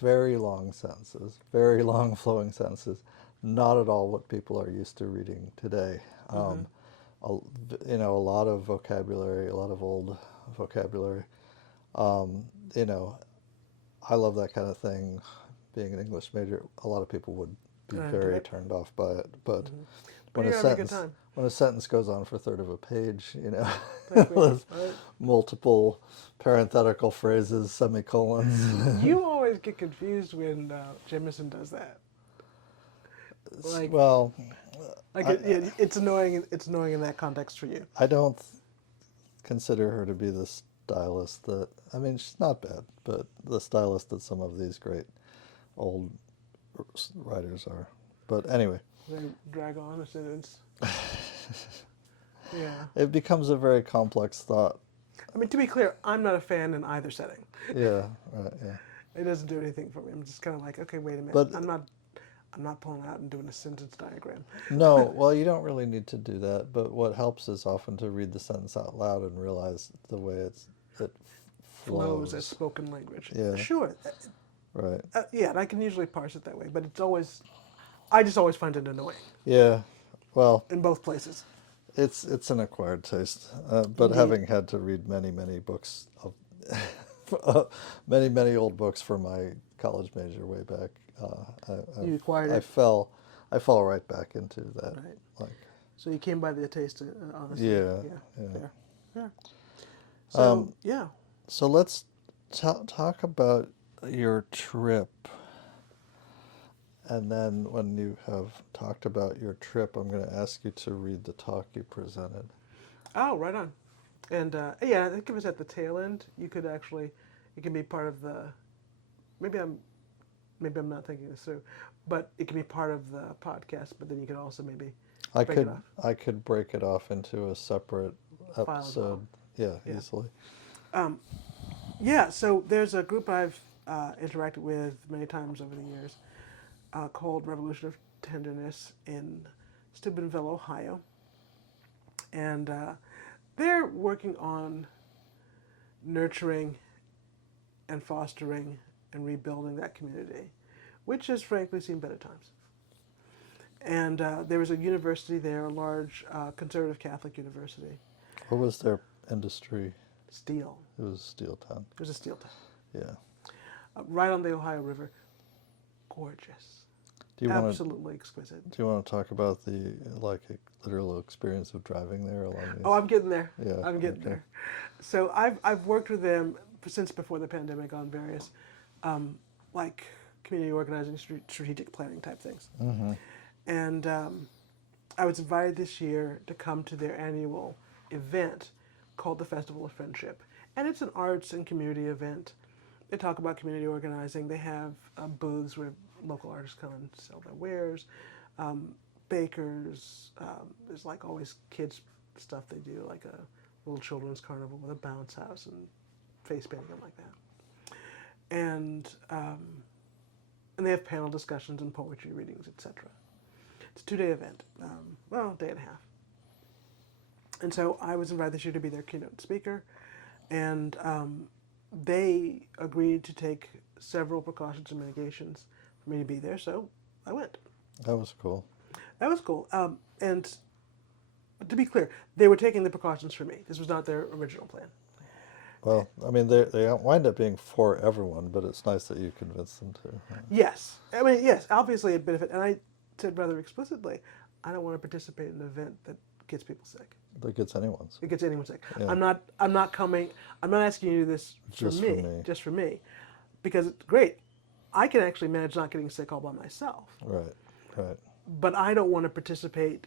Very long sentences, very long flowing sentences. Not at all what people are used to reading today. Mm-hmm. A, a lot of vocabulary, a lot of old vocabulary. Um, you know, I love that kind of thing. Being an English major, a lot of people would be I very bet. turned off by it. But Mm-hmm. But when a you're having a good sentence time, when a sentence goes on for a third of a page, like me. with Right? multiple parenthetical phrases, semicolons. You always always get confused when Jameson does that. Like, Well, it's annoying. It's annoying in that context for you. I don't consider her to be the stylist that, I mean, she's not bad, but the stylist that some of these great old writers are. But anyway, They drag on a sentence. Yeah. it becomes a very complex thought. I mean, to be clear, I'm not a fan in either setting. Yeah, right, yeah. It doesn't do anything for me. I'm just kind of like, okay, wait a minute. But I'm not pulling out and doing a sentence diagram. no, well, you don't really need to do that. But what helps is often to read the sentence out loud and realize the way it Flows as flows. spoken language. Yeah. Sure. Right. Yeah, and I can usually parse it that way, but I just always find it annoying Yeah. Well, in both places. it's an acquired taste. But Indeed. having had to read many books of many old books for my college major way back, You acquired I it. fell I fell right back into that. Right. Like, So you came by the taste, honestly. yeah, Yeah. yeah. Fair. Yeah. So, yeah. So let's talk about your trip. And then when you have talked about your trip, I'm going to ask you to read the talk you presented. Oh, right on. And yeah, I think it was at the tail end. You could actually, it can be part of the. Maybe I'm, maybe I'm not thinking this through, but it can be part of the podcast. But then you could also maybe I break it could off. I could break it off into a separate File as well. episode. Yeah, Yeah. easily. Yeah. So there's a group I've interacted with many times over the years called Revolution of Tenderness in Steubenville, Ohio, and they're working on nurturing and fostering and rebuilding that community, which has frankly seen better times. And there was a university there, a large conservative Catholic university, What was their industry? steel. It was steel town. It was a steel town, Yeah. right on the Ohio River. Gorgeous, Do you want to absolutely exquisite. do you want to talk about the literal experience of driving there along these? Oh, I'm getting there. Yeah, I'm getting okay. there. So I've worked with them since before the pandemic on various like community organizing, strategic planning type things. Mm-hmm. And I was invited this year to come to their annual event called the Festival of Friendship. And it's an arts and community event. They talk about community organizing. They have booths where local artists come and sell their wares, bakers. There's like always kids stuff they do, like a little children's carnival with a bounce house and face painting and like that. And they have panel discussions and poetry readings, etc. It's a 2-day event, well, day and a half. And so I was invited this year to be their keynote speaker, and they agreed to take several precautions and mitigations for me to be there, so I went. That was cool. That was cool. And to be clear, they were taking the precautions for me. This was not their original plan. Well, I mean, they wind up being for everyone, but it's nice that you convinced them to. Yes. I mean, yes, obviously a benefit. And I said rather explicitly, I don't want to participate in an event that gets people sick. That gets anyone's. It gets anyone sick. Yeah. I'm not asking you to do this Just just for me. Because it's great. I can actually manage not getting sick all by myself. Right, right. But I don't want to participate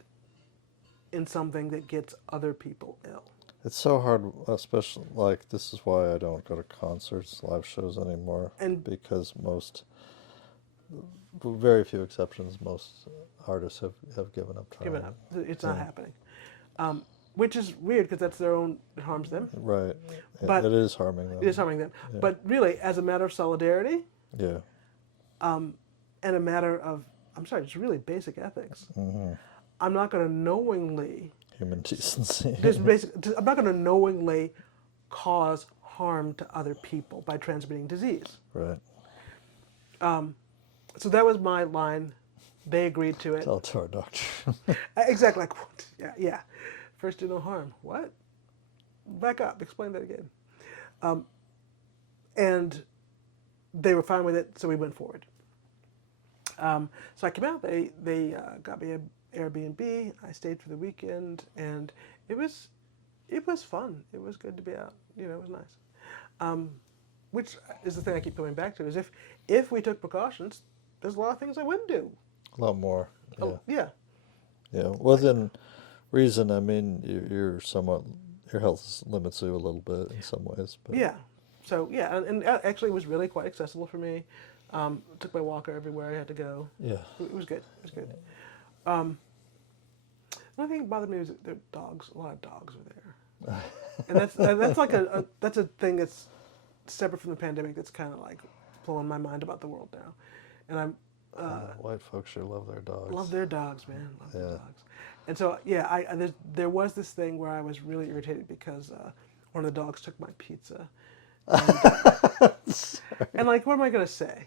in something that gets other people ill. It's so hard, especially like this is why I don't go to concerts, live shows anymore, And- because very few exceptions, most artists have given up trying. Give it up. It's not Yeah. happening. Which is weird because that's their own, it harms them. Right. But it is harming them. It is harming them. Yeah. But really, as a matter of solidarity Yeah. and a matter of, I'm sorry, just really basic ethics, Mm-hmm. I'm not going to knowingly, Human decency. I'm not going to knowingly cause harm to other people by transmitting disease. Right. So that was my line. They agreed to it. Tell it to our doctor. Exactly. Like, what? Yeah, yeah. First do no harm. What? Back up. Explain that again. And they were fine with it, so we went forward. So I came out. They got me an Airbnb. I stayed for the weekend, and it was fun. It was good to be out. You know, it was nice. which is the thing I keep coming back to, is if we took precautions, there's a lot of things I wouldn't do. A lot more. Yeah. Oh, yeah. Yeah. Like, Within reason, I mean, you're somewhat, your health limits you a little bit in some ways, but yeah. So, yeah, and actually it was really quite accessible for me. Took my walker everywhere I had to go. yeah. It was good. It was good. Um, the only thing that bothered me was that there were dogs. A lot of dogs were there. And that's like that's a thing that's separate from the pandemic. That's kind of like blowing my mind about the world now. And White folks sure love their love dogs. their dogs, man. Love their Yeah. dogs. And so yeah, there was this thing where I was really irritated because one of the dogs took my pizza. And like, what am I gonna say?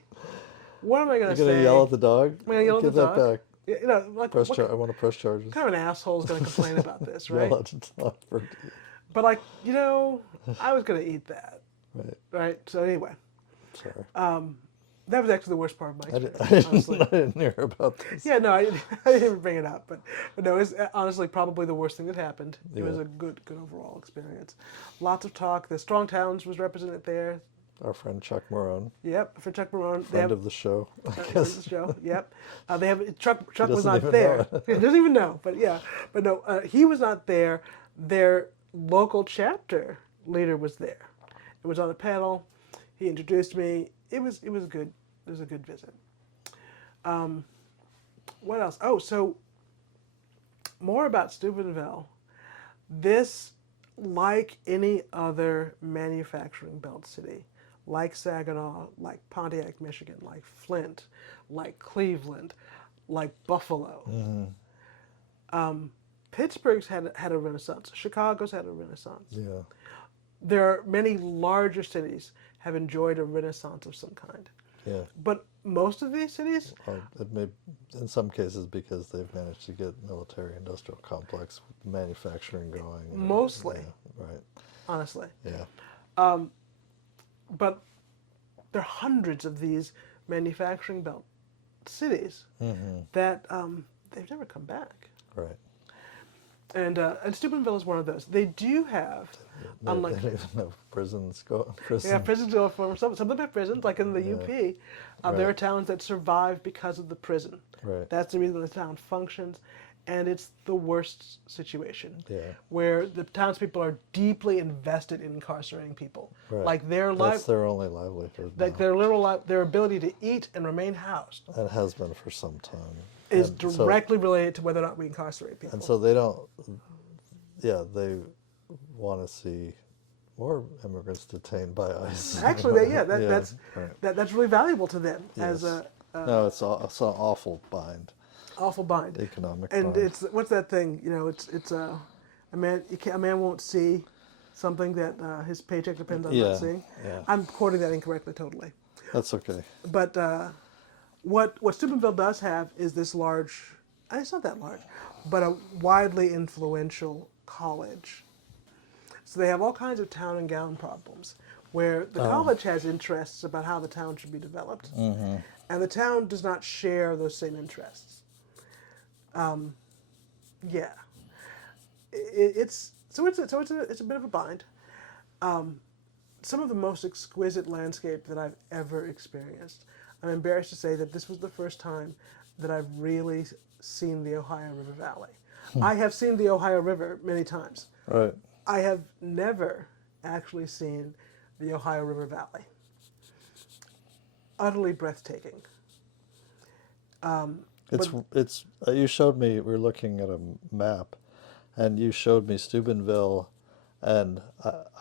What am I gonna You're gonna say? yell at the dog? Am I gonna yell at Give the that dog? back. You know, like Press what char- I want to press charges. kind of an asshole is gonna complain about this, right? Yell at the dog for But like, I was gonna eat that, right. right? So anyway, Sorry. that was actually the worst part of my I didn't, experience, honestly. I didn't hear about this. Yeah, no, I didn't, I didn't even bring it up, but no, it's honestly probably the worst thing that happened. It was Yeah. a good overall experience. Lots of talk. The Strong Towns was represented there. Our friend Chuck Morone, Yep, for Chuck Barone. They friend have of the show, I friend of guess. the show. Yep, they have Chuck was doesn't not even there. know He doesn't even know, but yeah, but no, he was not there. Their local chapter leader was there. It was on a panel. He introduced me. It was good. It was a good visit. What else? Oh, so more about Steubenville. This, like any other manufacturing belt city, like Saginaw, like Pontiac, Michigan, like Flint, like Cleveland, like Buffalo, Pittsburgh's had a renaissance. Chicago's had a renaissance. Yeah. There are many larger cities have enjoyed a renaissance of some kind. Yeah. But most of these cities, It may, in some cases, because they've managed to get military-industrial complex manufacturing going. Mostly. Yeah, right. honestly, Yeah. but there are hundreds of these manufacturing belt cities that they've never come back. Right. And Steubenville is one of those. They do have, They unlike don't even have prisons go. yeah, prisons go for some of them have prisons, like in the Yeah. UP. There are towns that survive because of the prison. Right. That's the reason the town functions, and it's the worst situation. Yeah. Where the townspeople are deeply invested in incarcerating people, Right. like their That's life, their only livelihood like now, their ability to eat and remain housed and has been for some time. is And so- directly related to whether or not we incarcerate people. And so they don't. Yeah, they want to see more immigrants detained by ICE. Actually, Yeah, that's right. that's really valuable to them as Yes. a No, it's an awful bind, awful bind. economic And bind. it's what's that thing? It's a man. A man won't see something that his paycheck depends on Yeah, not seeing. yeah. I'm quoting that incorrectly, totally. That's okay. But what Steubenville does have is this large. It's not that large, but a widely influential college. So they have all kinds of town and gown problems, where the college has interests about how the town should be developed, and the town does not share those same interests. Yeah, it's a bit of a bind. Some of the most exquisite landscape that I've ever experienced. I'm embarrassed to say that this was the first time that I've really seen the Ohio River Valley. I have seen the Ohio River many times. Right. I have never actually seen the Ohio River Valley. Utterly breathtaking. It's you showed me, we were looking at a map, and you showed me Steubenville, and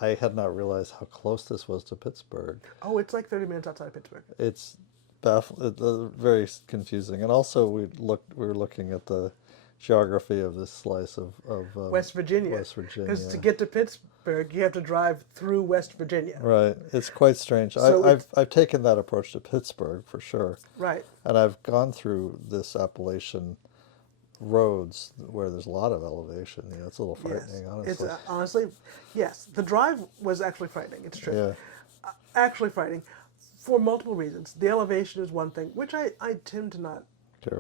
I had not realized how close this was to Pittsburgh. Oh, it's like 30 minutes outside of Pittsburgh. It's very confusing. And also we were looking at the geography of this slice of West Virginia. West Virginia. Because to get to Pittsburgh, you have to drive through West Virginia. Right. It's quite strange. So I've taken that approach to Pittsburgh for sure. Right. And I've gone through this Appalachian roads where there's a lot of elevation. It's a little frightening, Yes. honestly. It's honestly, yes. The drive was actually frightening. It's true. Yeah. Actually frightening for multiple reasons. The elevation is one thing, which I tend to not care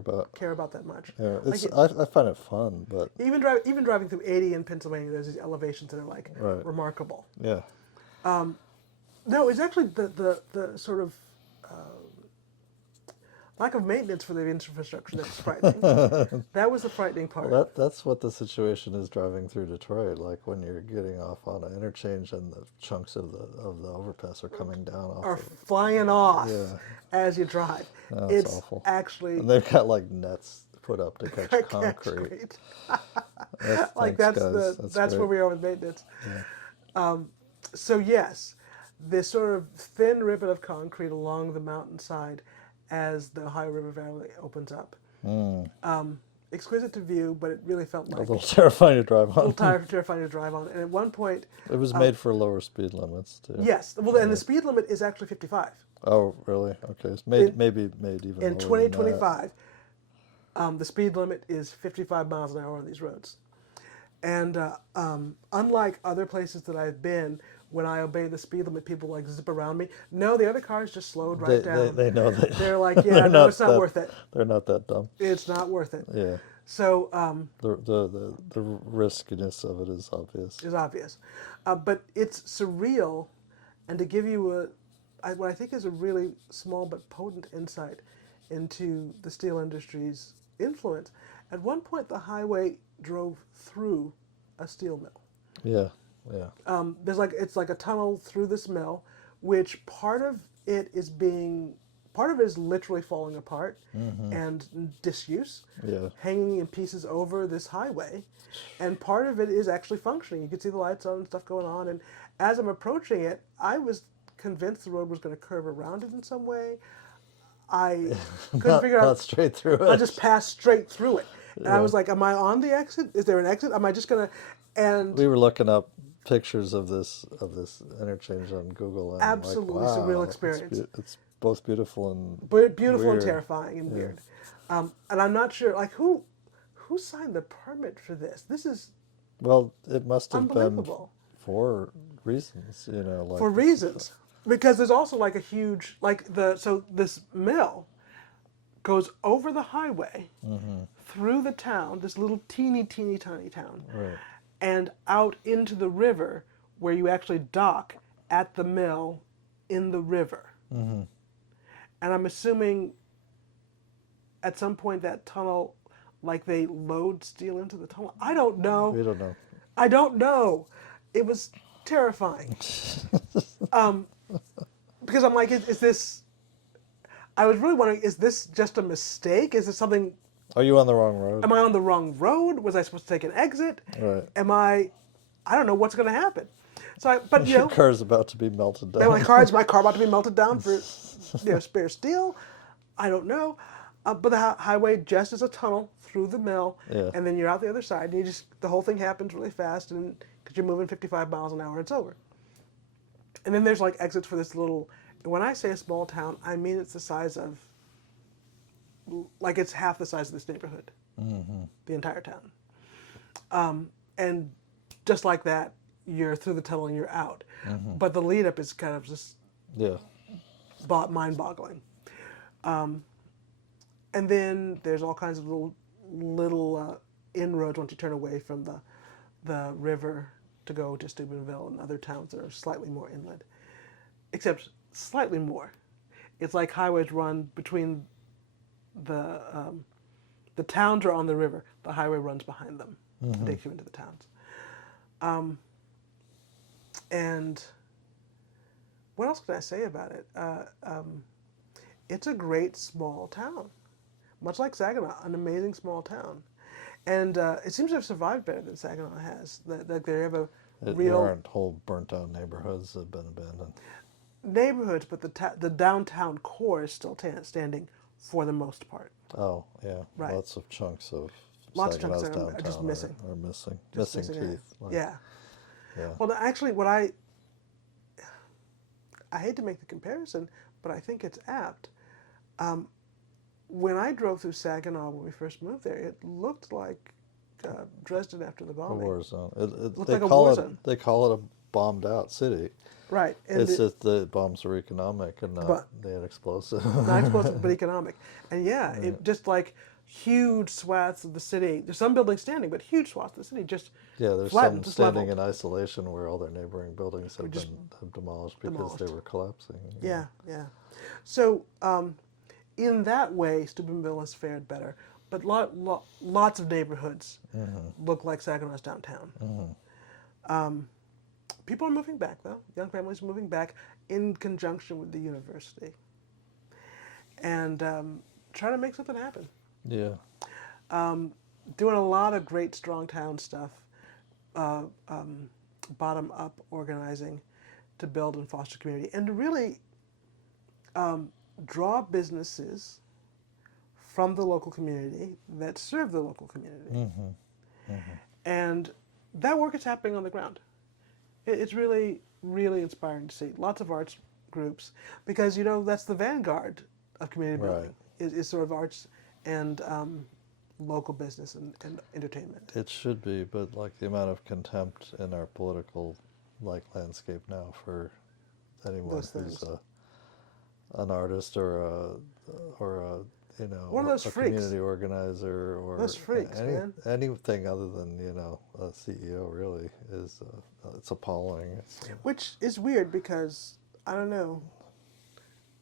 about that much. Yeah, Like I find it fun, but even driving through 80 in Pennsylvania, there's these elevations that are like Right. remarkable. yeah. No, it's actually the sort of lack of maintenance for the infrastructure that's frightening. Well, That was the frightening part. that's what the situation is driving through Detroit. Like when you're getting off on an interchange and the chunks of the overpass are coming down off Are of. flying off Yeah, as you drive. that's It's awful. actually And they've got like nets put up to catch that's concrete. great. That's Like thanks, guys. That's that's where great. we are with maintenance. Yeah. So yes, this sort of thin ribbon of concrete along the mountainside as the Ohio River Valley opens up. Exquisite to view, but it really felt A like little terrifying to drive a little on. terrifying to drive on. And at one point, It was made for lower speed limits too. yes, well, and the Yeah. speed limit is actually 55. Oh, really? Okay. It's In, maybe made even in lower than that. 2025, the speed limit is 55 miles an hour on these roads. And unlike other places that I've been, when I obey the speed limit, people like zip around me. No, the other cars just slowed right down. They know that They're like, yeah, they're no, not it's not that worth it. they're not that dumb. It's not worth it. Yeah. So The riskiness of it is obvious. it's obvious. But it's surreal. And to give you what I think is a really small but potent insight into the steel industry's influence, at one point the highway drove through a steel mill. Yeah. Yeah. It's like a tunnel through this mill, which part of it is literally falling apart and disuse, Yeah. hanging in pieces over this highway, and part of it is actually functioning. You can see the lights on and stuff going on. And as I'm approaching it, I was convinced the road was going to curve around it in some way. I couldn't figure Not out. straight through I it. just passed straight through it, and I Yeah. was like, "Am I on the exit? Is there an exit? Am I just gonna?" And We were looking up pictures of this interchange on Google, and absolutely like, wow, surreal experience. it's both beautiful and But beautiful and weird. terrifying and weird. And I'm not sure, like, who signed the permit for this? This is Well, it must have been unbelievable for reasons, like for reasons. Because there's also like a huge, so this mill goes over the highway through the town, this little teeny tiny town, right. and out into the river where you actually dock at the mill in the river. And I'm assuming at some point that tunnel, like they load steel into the tunnel. I don't know. We don't know. I don't know. It was terrifying. Because I'm like, is this? I was really wondering, is this just a mistake? Is it something? Are you on the wrong road? Am I on the wrong road? Was I supposed to take an exit? Right. Am I? I don't know what's going to happen. But Your car's about to be melted down. is my car about to be melted down for spare steel? I don't know. But the highway just is a tunnel through the mill, Yeah. and then you're out the other side, and the whole thing happens really fast, and because you're moving 55 miles an hour, it's over. And then there's like exits for this little. When I say a small town, I mean it's the size of, like it's half the size of this neighborhood, the entire town. And just like that, you're through the tunnel and you're out. But the lead up is kind of just Yeah. mind-boggling. And then there's all kinds of little inroads once you turn away from the river to go to Steubenville and other towns that are slightly more inland, except slightly more. It's like highways run between the towns are on the river. The highway runs behind them and takes you into the towns. And what else can I say about it? It's a great small town, much like Saginaw, an amazing small town, and it seems to have survived better than Saginaw has. That they have a There real aren't whole burnt out neighborhoods that have been abandoned. neighborhoods, but the downtown core is still standing for the most part. Oh, yeah. Right. Lots of chunks of Lots of Saginaw's chunks are downtown just missing. Are missing. Just Missing missing it. teeth. Like, Yeah. Yeah. Well, actually, I hate to make the comparison, but I think it's apt. When I drove through Saginaw when we first moved there, it looked like Dresden after the A bombing. war zone. Looked They like a call war it zone. they call it a bombed out city. Right. And It's just the bombs are economic and not But- they had explosive. not explosive, but economic. And yeah, it just like huge swaths of the city. There's some buildings standing, but huge swaths of the city just Yeah, there's flattened, some just standing leveled, in isolation where all their neighboring buildings or just have demolished because they demolished. were collapsing. Yeah, yeah. So in that way, Steubenville has fared better. But lots of neighborhoods look like Saginaw's downtown. People are moving back, though. Young families are moving back in conjunction with the university and trying to make something happen. Yeah. Doing a lot of great strong town stuff, uh, bottom up organizing to build and foster community and to really draw businesses from the local community that serve the local community. And that work is happening on the ground. It's really, really inspiring to see. Lots of arts groups, because, that's the vanguard of community Right. building, is sort of arts and local business and entertainment. It should be, but like the amount of contempt in our political landscape now for anyone Those who's things. an artist or a One of those a freaks. community organizer or Those freaks, man. anything other than a CEO really is it's appalling. Which is weird because, I don't know,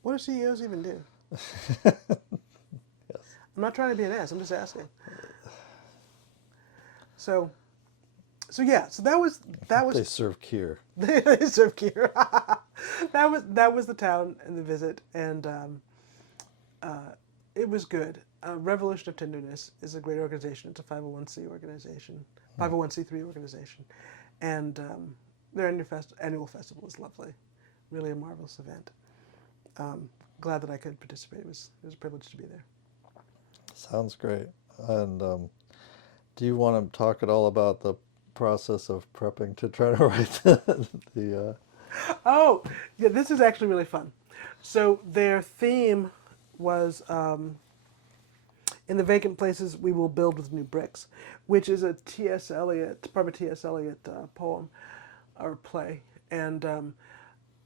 what do CEOs even do? Yes. I'm not trying to be an ass, I'm just asking. So yeah, so that was They serve Kier. they serve Kier. that was the town and the visit, and it was good. Revolution of Tenderness is a great organization. It's a 501c organization, 501c3 organization, and their annual festival is lovely, really a marvelous event. Glad that I could participate. It was a privilege to be there. Sounds great. And do you want to talk at all about the process of prepping to try to write the Oh, yeah, this is actually really fun. So their theme was in the vacant places we will build with new bricks, which is a T.S. Eliot, part of a T.S. Eliot poem or play. And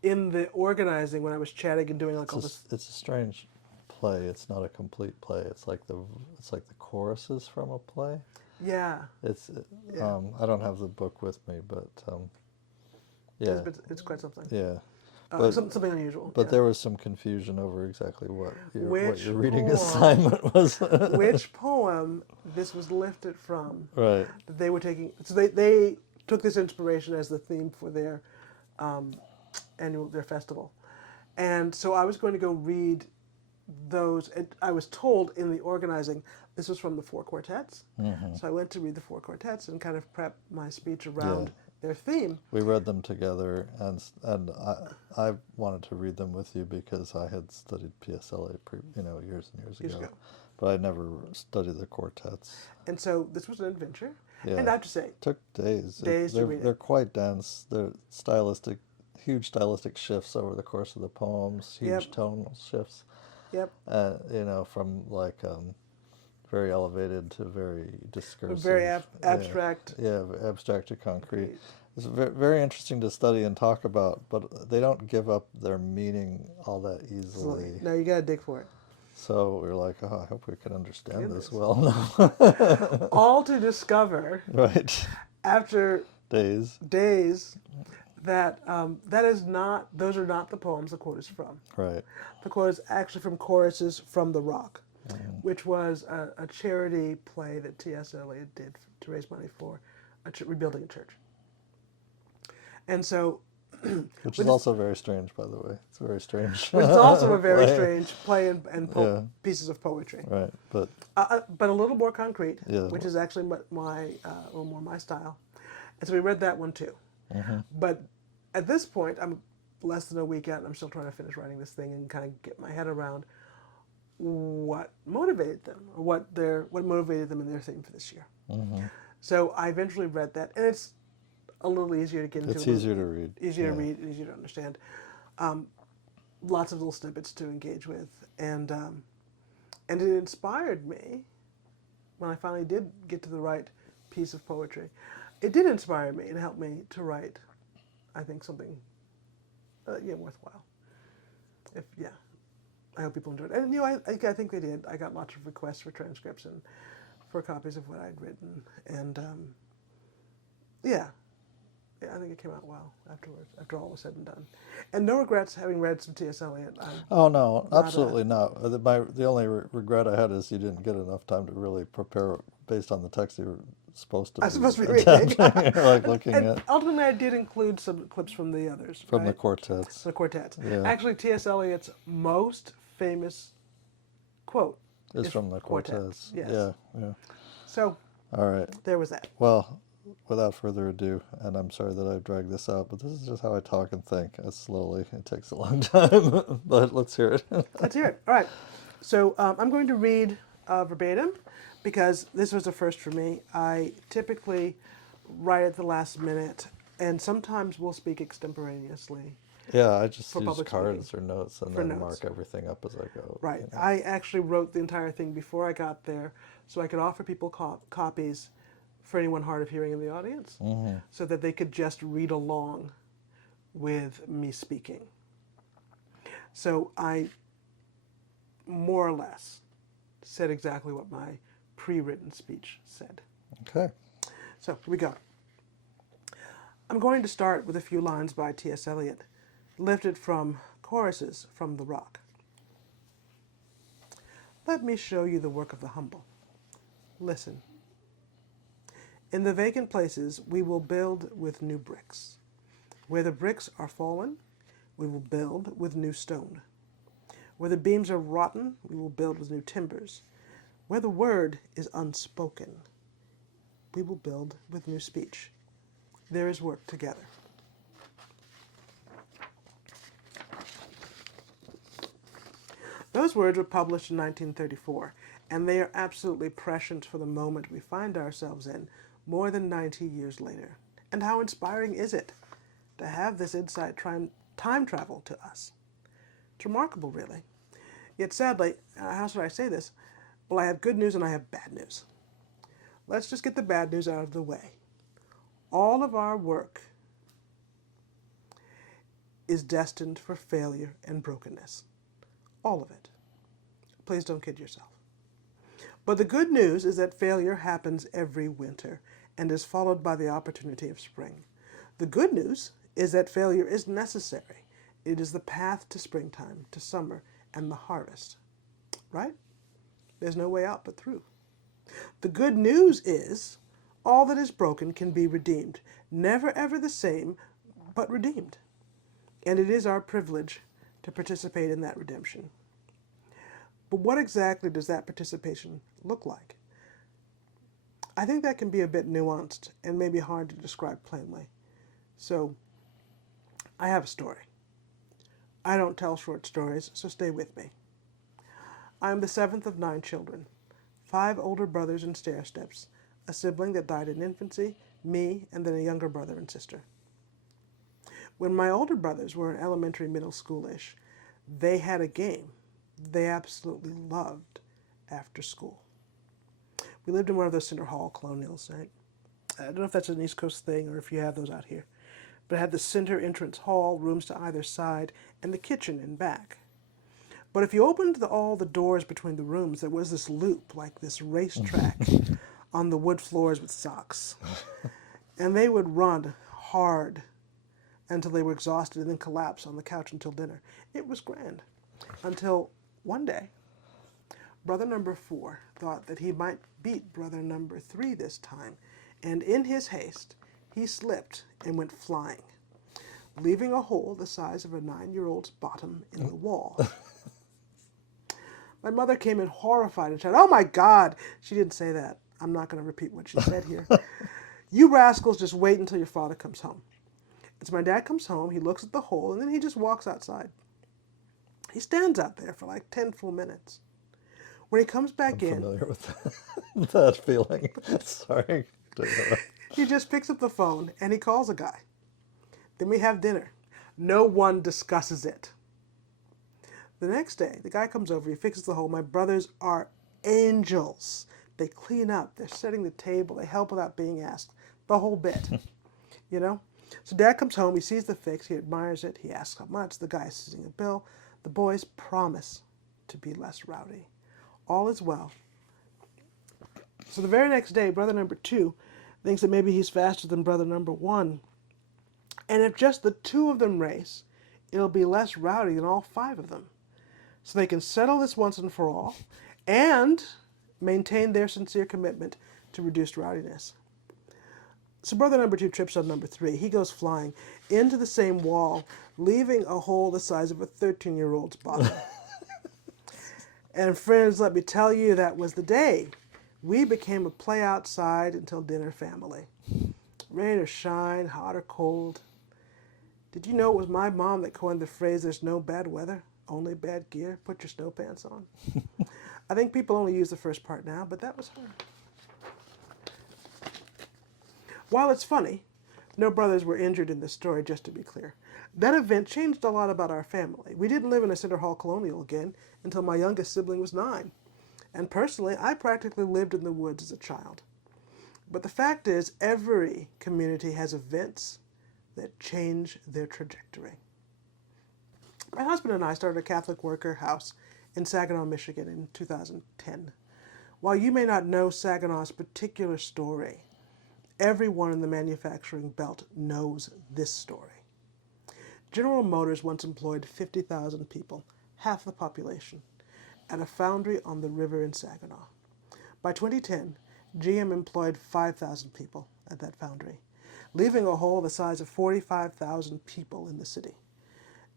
in the organizing, when I was chatting and doing like all this, it's a strange play. It's not a complete play. It's like the choruses from a play. yeah, It's yeah, I don't have the book with me, but yeah, it's quite something. yeah. But Something unusual. but Yeah. there was some confusion over exactly what Which your reading poem? assignment was. Which poem this was lifted from? Right. That they were taking. So they took this inspiration as the theme for their their festival, and so I was going to go read those. I was told in the organizing this was from the four quartets, so I went to read the four quartets and kind of prep my speech around their theme. We read them together, and I wanted to read them with you because I had studied PSLA years and years ago, but I never studied the quartets. And so this was an adventure, Yeah. and I have to say, It took days. to read it. They're quite dense. They're huge stylistic shifts over the course of the poems, huge tonal shifts. Yep. From very elevated to very discursive. Very abstract. Yeah, abstract to concrete. It's very interesting to study and talk about, but they don't give up their meaning all that easily. No, you got to dig for it. So we're like, oh, I hope we can understand this well now. All to discover, Right. after Days. that those are not the poems the quote is from. Right. The quote is actually from Choruses from the Rock, which was a charity play that T.S. Eliot did to raise money for rebuilding a church. And so, Which is also very strange, by the way. It's very strange. which is also a very play. strange play and pieces of poetry. Right, but But a little more concrete, Yeah. which is actually a little more my style. And so we read that one too. But at this point, I'm less than a week out, and I'm still trying to finish writing this thing and kind of get my head around what motivated them, or what motivated them in their theme for this year. So I eventually read that, and it's a little easier to get into. it's easier to read. Easier to read, easier to understand. Lots of little snippets to engage with, and it inspired me when I finally did get to the right piece of poetry. It did inspire me and help me to write, I think, something worthwhile. I hope people enjoyed it. And, you know, I think they did. I got lots of requests for transcripts and for copies of what I'd written. And, yeah, yeah, I think it came out well afterwards, after all was said and done. And no regrets having read some T.S. Eliot. I'm Oh no, not a, absolutely not. The only regret I had is you didn't get enough time to really prepare based on the text you were supposed to I'm be supposed to be reading. attempting, like looking And at ultimately, I did include some clips from the others, from the right? quartets. The quartets. Yeah, Actually, T.S. Eliot's most famous quote it's is from the quartets. quartets. Yes. Yeah, yeah. So All right. there was that. Well, without further ado, and I'm sorry that I've dragged this out, but this is just how I talk and think. Slowly. It takes a long time, but let's hear it. Let's hear it. All right. So I'm going to read verbatim because this was a first for me. I typically write at the last minute, and sometimes we'll speak extemporaneously Yeah, I just for use public speaking, cards or notes and for then notes. mark everything up as I go. Right. You know. I actually wrote the entire thing before I got there so I could offer people copies for anyone hard of hearing in the audience so that they could just read along with me speaking. So I more or less said exactly what my pre-written speech said. Okay. So here we go. I'm going to start with a few lines by T.S. Eliot, lifted from choruses from The Rock. Let me show you the work of the humble. Listen. In the vacant places, we will build with new bricks. Where the bricks are fallen, we will build with new stone. Where the beams are rotten, we will build with new timbers. Where the word is unspoken, we will build with new speech. There is work together. Those words were published in 1934, and they are absolutely prescient for the moment we find ourselves in more than 90 years later. And how inspiring is it to have this insight time travel to us? It's remarkable, really. Yet sadly, how should I say this? Well, I have good news and I have bad news. Let's just get the bad news out of the way. All of our work is destined for failure and brokenness. All of it. Please don't kid yourself. But the good news is that failure happens every winter and is followed by the opportunity of spring. The good news is that failure is necessary. It is the path to springtime, to summer, and the harvest. Right? There's no way out but through. The good news is all that is broken can be redeemed. Never ever the same, but redeemed. And it is our privilege to participate in that redemption. But what exactly does that participation look like? I think that can be a bit nuanced and maybe hard to describe plainly. So, I have a story. I don't tell short stories, so stay with me. I am the seventh of 9 children, 5 older brothers in stair steps, a sibling that died in infancy, me, and then a younger brother and sister. When my older brothers were in elementary, middle schoolish, they had a game they absolutely loved after school. We lived in one of those Cinder Hall colonials, right? I don't know if that's an East Coast thing or if you have those out here. But it had the center entrance hall, rooms to either side, and the kitchen in back. But if you opened all the doors between the rooms, there was this loop, like this racetrack, on the wood floors with socks. And they would run hard until they were exhausted and then collapse on the couch until dinner. It was grand. Until one day, brother number 4 thought that he might beat brother number 3 this time, and in his haste, he slipped and went flying, leaving a hole the size of a 9-year-old's bottom in the wall. My mother came in horrified and shouted, "Oh my God!" She didn't say that. I'm not going to repeat what she said here. "You rascals, just wait until your father comes home." And so my dad comes home, he looks at the hole, and then he just walks outside. He stands out there for like 10 full minutes. When he comes I'm back in, familiar with that feeling. Sorry. he just picks up the phone and he calls a guy. Then we have dinner. No one discusses it. The next day, the guy comes over, he fixes the hole. My brothers are angels. They clean up, they're setting the table, they help without being asked. The whole bit, you know? So dad comes home, he sees the fix, he admires it, he asks how much, the guy is seeing a bill. The boys promise to be less rowdy. All is well. So the very next day, brother number two thinks that maybe he's faster than brother number one. And if just the two of them race, it'll be less rowdy than all five of them. So they can settle this once and for all and maintain their sincere commitment to reduced rowdiness. So brother number two trips on number three. He goes flying into the same wall, leaving a hole the size of a 13-year-old's bottom. And friends, let me tell you, that was the day we became a play outside until dinner family. Rain or shine, hot or cold. Did you know it was my mom that coined the phrase, "There's no bad weather, only bad gear, put your snow pants on"? I think people only use the first part now, but that was her. While it's funny, no brothers were injured in this story, just to be clear. That event changed a lot about our family. We didn't live in a Center Hall colonial again until my youngest sibling was 9. And personally, I practically lived in the woods as a child. But the fact is, every community has events that change their trajectory. My husband and I started a Catholic worker house in Saginaw, Michigan in 2010. While you may not know Saginaw's particular story, everyone in the manufacturing belt knows this story. General Motors once employed 50,000 people, half the population, at a foundry on the river in Saginaw. By 2010, GM employed 5,000 people at that foundry, leaving a hole the size of 45,000 people in the city.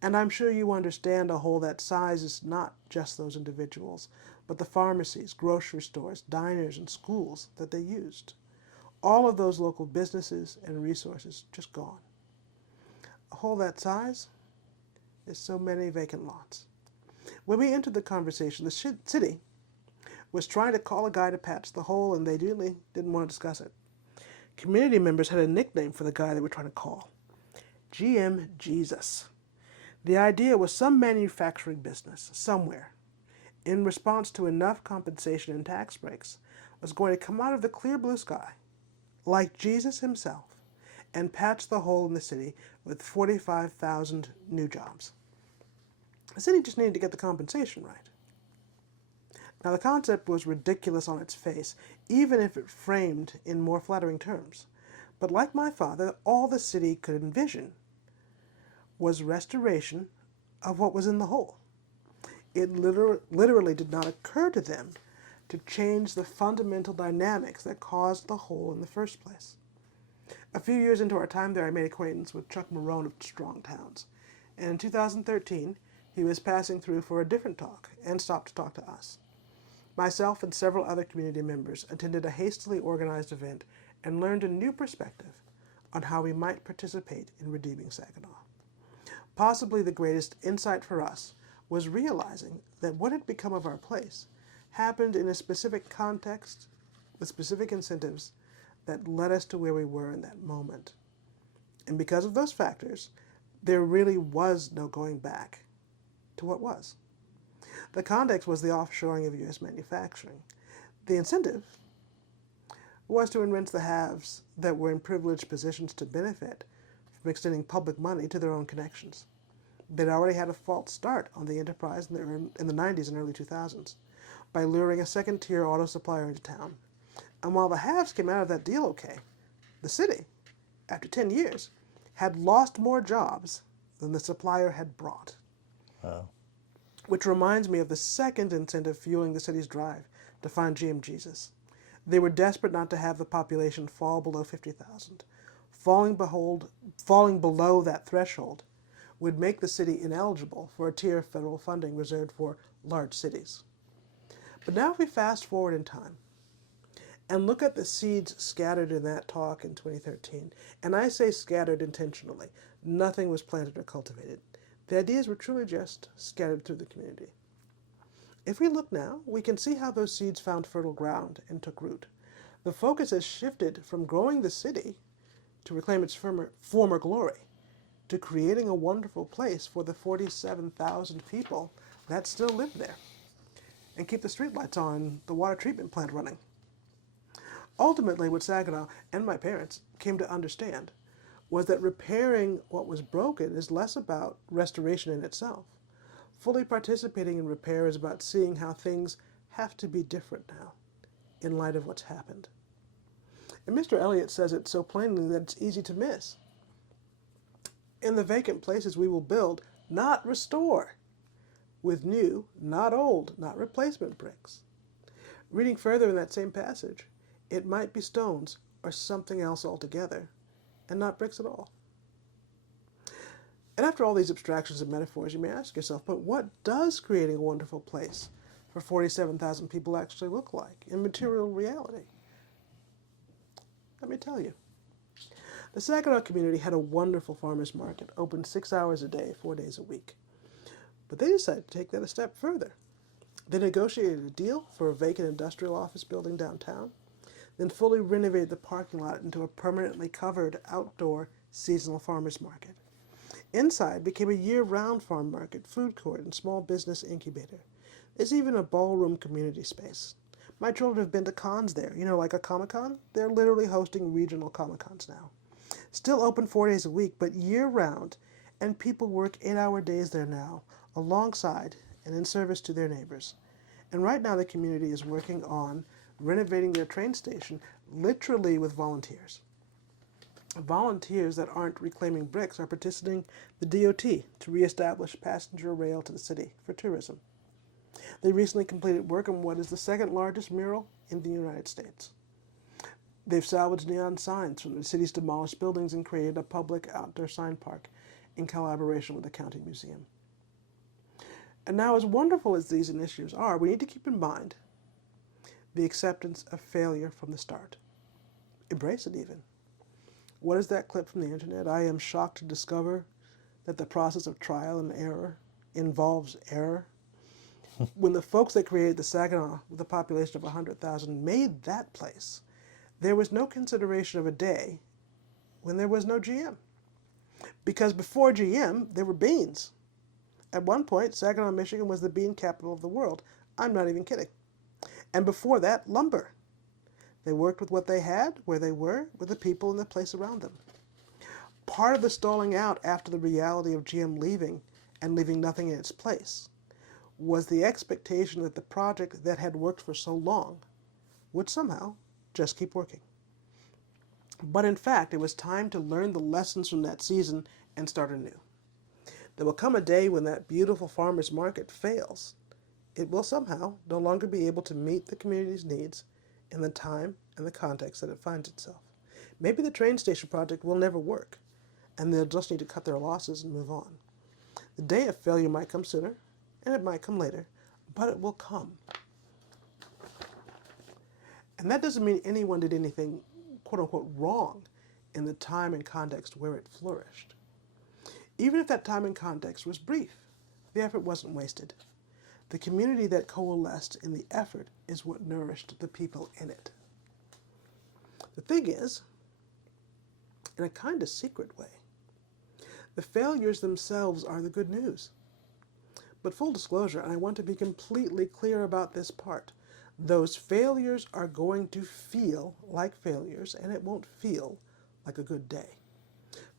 And I'm sure you understand a hole that size is not just those individuals, but the pharmacies, grocery stores, diners, and schools that they used. All of those local businesses and resources just gone. A hole that size is so many vacant lots. When we entered the conversation, the city was trying to call a guy to patch the hole, and they really didn't want to discuss it. Community members had a nickname for the guy they were trying to call: GM Jesus. The idea was some manufacturing business, somewhere, in response to enough compensation and tax breaks, was going to come out of the clear blue sky, like Jesus himself, and patch the hole in the city with 45,000 new jobs. The city just needed to get the compensation right. Now, the concept was ridiculous on its face, even if it framed in more flattering terms. But like my father, all the city could envision was restoration of what was in the hole. It literally did not occur to them to change the fundamental dynamics that caused the hole in the first place. A few years into our time there, I made acquaintance with Chuck Marone of Strong Towns. And in 2013, he was passing through for a different talk and stopped to talk to us. Myself and several other community members attended a hastily organized event and learned a new perspective on how we might participate in redeeming Saginaw. Possibly the greatest insight for us was realizing that what had become of our place happened in a specific context with specific incentives that led us to where we were in that moment. And because of those factors, there really was no going back to what was. The context was the offshoring of U.S. manufacturing. The incentive was to enrich the haves that were in privileged positions to benefit from extending public money to their own connections. They'd already had a false start on the enterprise in the 90s and early 2000s by luring a second-tier auto supplier into town. And while the haves came out of that deal okay, the city, after 10 years, had lost more jobs than the supplier had brought. Wow. Which reminds me of the second incentive fueling the city's drive to find GM Jesus. They were desperate not to have the population fall below 50,000. Falling below that threshold would make the city ineligible for a tier of federal funding reserved for large cities. But now if we fast forward in time and look at the seeds scattered in that talk in 2013, and I say scattered intentionally, nothing was planted or cultivated. The ideas were truly just scattered through the community. If we look now, we can see how those seeds found fertile ground and took root. The focus has shifted from growing the city to reclaim its former glory, to creating a wonderful place for the 47,000 people that still live there, and keep the streetlights on, the water treatment plant running. Ultimately, what Saginaw and my parents came to understand was that repairing what was broken is less about restoration in itself, Fully participating in repair is about seeing how things have to be different now in light of what's happened. And Mr. Elliot says it so plainly that it's easy to miss. In the vacant places we will build, not restore, with new, not old, not replacement bricks. Reading further in that same passage, it might be stones or something else altogether, and not bricks at all. And after all these abstractions and metaphors, you may ask yourself, but what does creating a wonderful place for 47,000 people actually look like in material reality? Let me tell you. The Saginaw community had a wonderful farmers market, open 6 hours a day, 4 days a week. But they decided to take that a step further. They negotiated a deal for a vacant industrial office building downtown, then fully renovated the parking lot into a permanently covered outdoor seasonal farmers market. Inside became a year-round farm market, food court, and small business incubator. There's even a ballroom community space. My children have been to cons there, like a Comic-Con. They're literally hosting regional Comic-Cons now. Still open 4 days a week, but year-round, and people work 8-hour days there now, alongside and in service to their neighbors. And right now the community is working on renovating their train station, literally with volunteers. Volunteers that aren't reclaiming bricks are petitioning the DOT to reestablish passenger rail to the city for tourism. They recently completed work on what is the second largest mural in the United States. They've salvaged neon signs from the city's demolished buildings and created a public outdoor sign park in collaboration with the county museum. And now, as wonderful as these initiatives are, we need to keep in mind the acceptance of failure from the start. Embrace it even. What is that clip from the internet? I am shocked to discover that the process of trial and error involves error. When the folks that created the Saginaw with a population of 100,000 made that place, there was no consideration of a day when there was no GM. Because before GM, there were beans. At one point, Saginaw, Michigan was the bean capital of the world. I'm not even kidding. And before that, lumber. They worked with what they had, where they were, with the people and the place around them. Part of the stalling out after the reality of GM leaving and leaving nothing in its place was the expectation that the project that had worked for so long would somehow just keep working. But in fact, it was time to learn the lessons from that season and start anew. There will come a day when that beautiful farmers market fails. It will somehow no longer be able to meet the community's needs in the time and the context that it finds itself. Maybe the train station project will never work, and they'll just need to cut their losses and move on. The day of failure might come sooner, and it might come later, but it will come. And that doesn't mean anyone did anything, quote unquote, wrong in the time and context where it flourished. Even if that time and context was brief, the effort wasn't wasted. The community that coalesced in the effort is what nourished the people in it. The thing is, in a kind of secret way, the failures themselves are the good news. But full disclosure, and I want to be completely clear about this part, those failures are going to feel like failures, and it won't feel like a good day.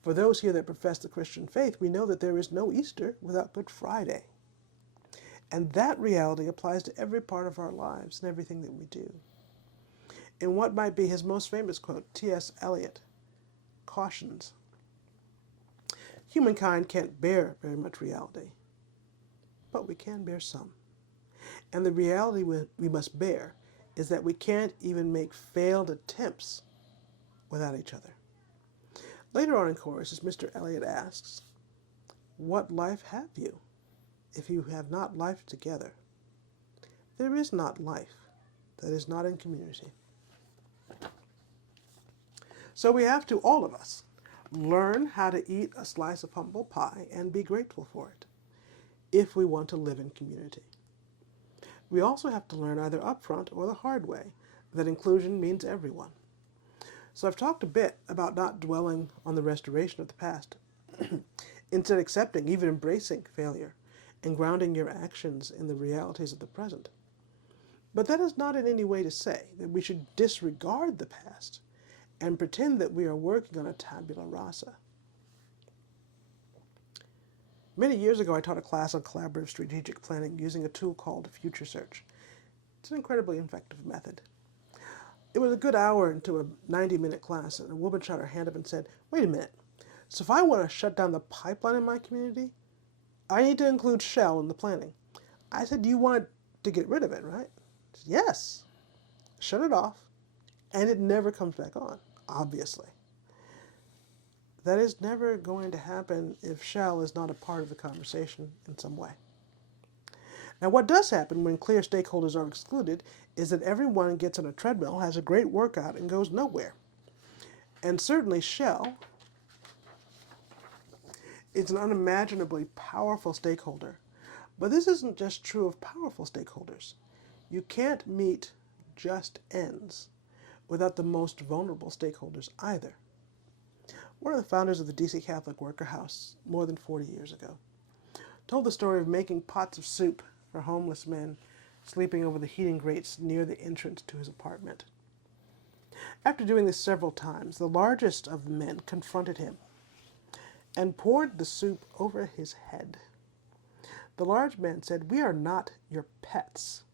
For those here that profess the Christian faith, we know that there is no Easter without Good Friday. And that reality applies to every part of our lives and everything that we do. In what might be his most famous quote, T.S. Eliot cautions, humankind can't bear very much reality, but we can bear some. And the reality we must bear is that we can't even make failed attempts without each other. Later on in chorus, as Mr. Eliot asks, what life have you if you have not life together? There is not life that is not in community. So we have to, all of us, learn how to eat a slice of humble pie and be grateful for it if we want to live in community. We also have to learn either upfront or the hard way that inclusion means everyone. So I've talked a bit about not dwelling on the restoration of the past, instead accepting, even embracing failure and grounding your actions in the realities of the present. But that is not in any way to say that we should disregard the past and pretend that we are working on a tabula rasa. Many years ago, I taught a class on collaborative strategic planning using a tool called Future Search. It's an incredibly effective method. It was a good hour into a 90-minute class, and a woman shot her hand up and said, "Wait a minute. So if I want to shut down the pipeline in my community, I need to include Shell in the planning." I said, "You want to get rid of it, right?" She said, "Yes. Shut it off, and it never comes back on, obviously." That is never going to happen if Shell is not a part of the conversation in some way. Now, what does happen when clear stakeholders are excluded is that everyone gets on a treadmill, has a great workout, and goes nowhere. And certainly Shell is an unimaginably powerful stakeholder. But this isn't just true of powerful stakeholders. You can't meet just ends without the most vulnerable stakeholders either. One of the founders of the DC Catholic Worker House, more than 40 years ago, told the story of making pots of soup for homeless men sleeping over the heating grates near the entrance to his apartment. After doing this several times, the largest of the men confronted him and poured the soup over his head. The large man said, "We are not your pets.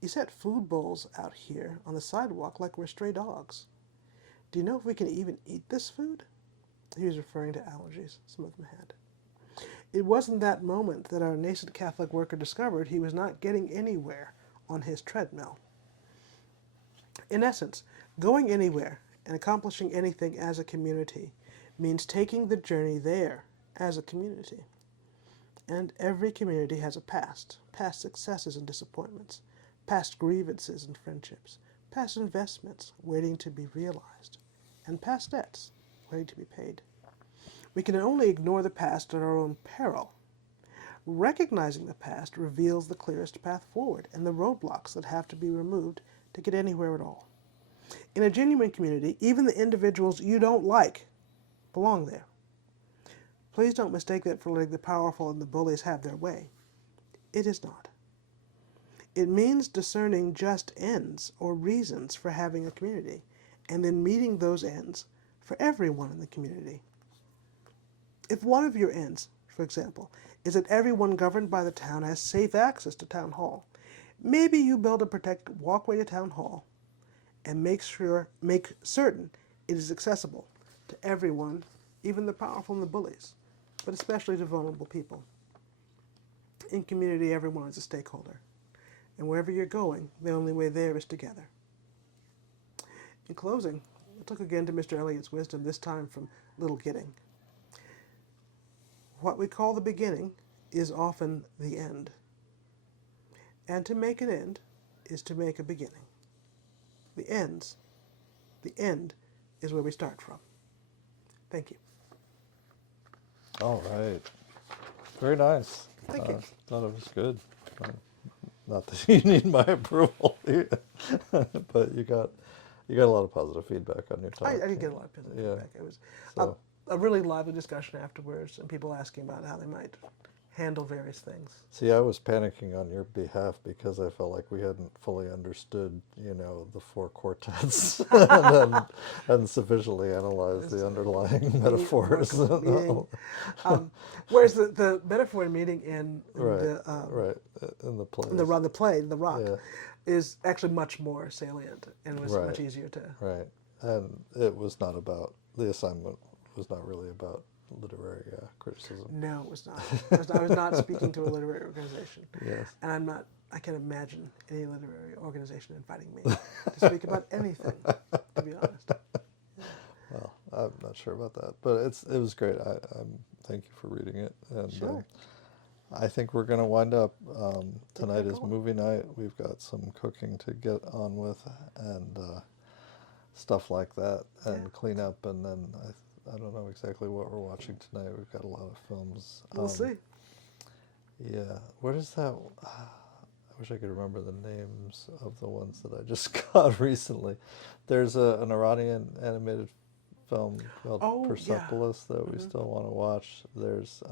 You set food bowls out here on the sidewalk like we're stray dogs. Do you know if we can even eat this food?" He was referring to allergies some of them had. It was in that moment that our nascent Catholic worker discovered he was not getting anywhere on his treadmill. In essence, going anywhere and accomplishing anything as a community means taking the journey there as a community. And every community has a past successes and disappointments, past grievances and friendships, past investments waiting to be realized, and past debts waiting to be paid. We can only ignore the past at our own peril. Recognizing the past reveals the clearest path forward and the roadblocks that have to be removed to get anywhere at all. In a genuine community, even the individuals you don't like belong there. Please don't mistake that for letting the powerful and the bullies have their way. It is not. It means discerning just ends or reasons for having a community, and then meeting those ends for everyone in the community. If one of your ends, for example, is that everyone governed by the town has safe access to town hall, maybe you build a protected walkway to town hall and make certain it is accessible to everyone, even the powerful and the bullies, but especially to vulnerable people. In community, everyone is a stakeholder, and wherever you're going, the only way there is together. In closing, let's look again to Mr. Eliot's wisdom, this time from Little Gidding. What we call the beginning is often the end. And to make an end is to make a beginning. The end is where we start from. Thank you. All right. Very nice. Thank you. Thought it was good. Not that you need my approval, but you got a lot of positive feedback on your talk. I did get a lot of positive feedback. It was So, a really lively discussion afterwards, and people asking about how they might handle various things. see, I was panicking on your behalf because I felt like we hadn't fully understood, the four quartets and sufficiently analyzed the underlying metaphors. Whereas the metaphor in meeting in Right, the right. In the play. the play, The Rock, Yeah. is actually much more salient and was Right. much easier to. Right. And it was not about, the assignment was not really about literary criticism. No, it was not. I was not speaking to a literary organization. Yes. And I can't imagine any literary organization inviting me to speak about anything, to be honest. Well, I'm not sure about that, but it was great. Thank you for reading it. And Sure. I think we're going to wind up. Tonight is going. movie night. We've got some cooking to get on with and stuff like that and Yeah. clean up. And then I don't know exactly what we're watching tonight. We've got a lot of films. We'll see. Yeah. What is that? I wish I could remember the names of the ones that I just got recently. There's an Iranian animated film called Oh, yeah. Persepolis that we still want to watch. There's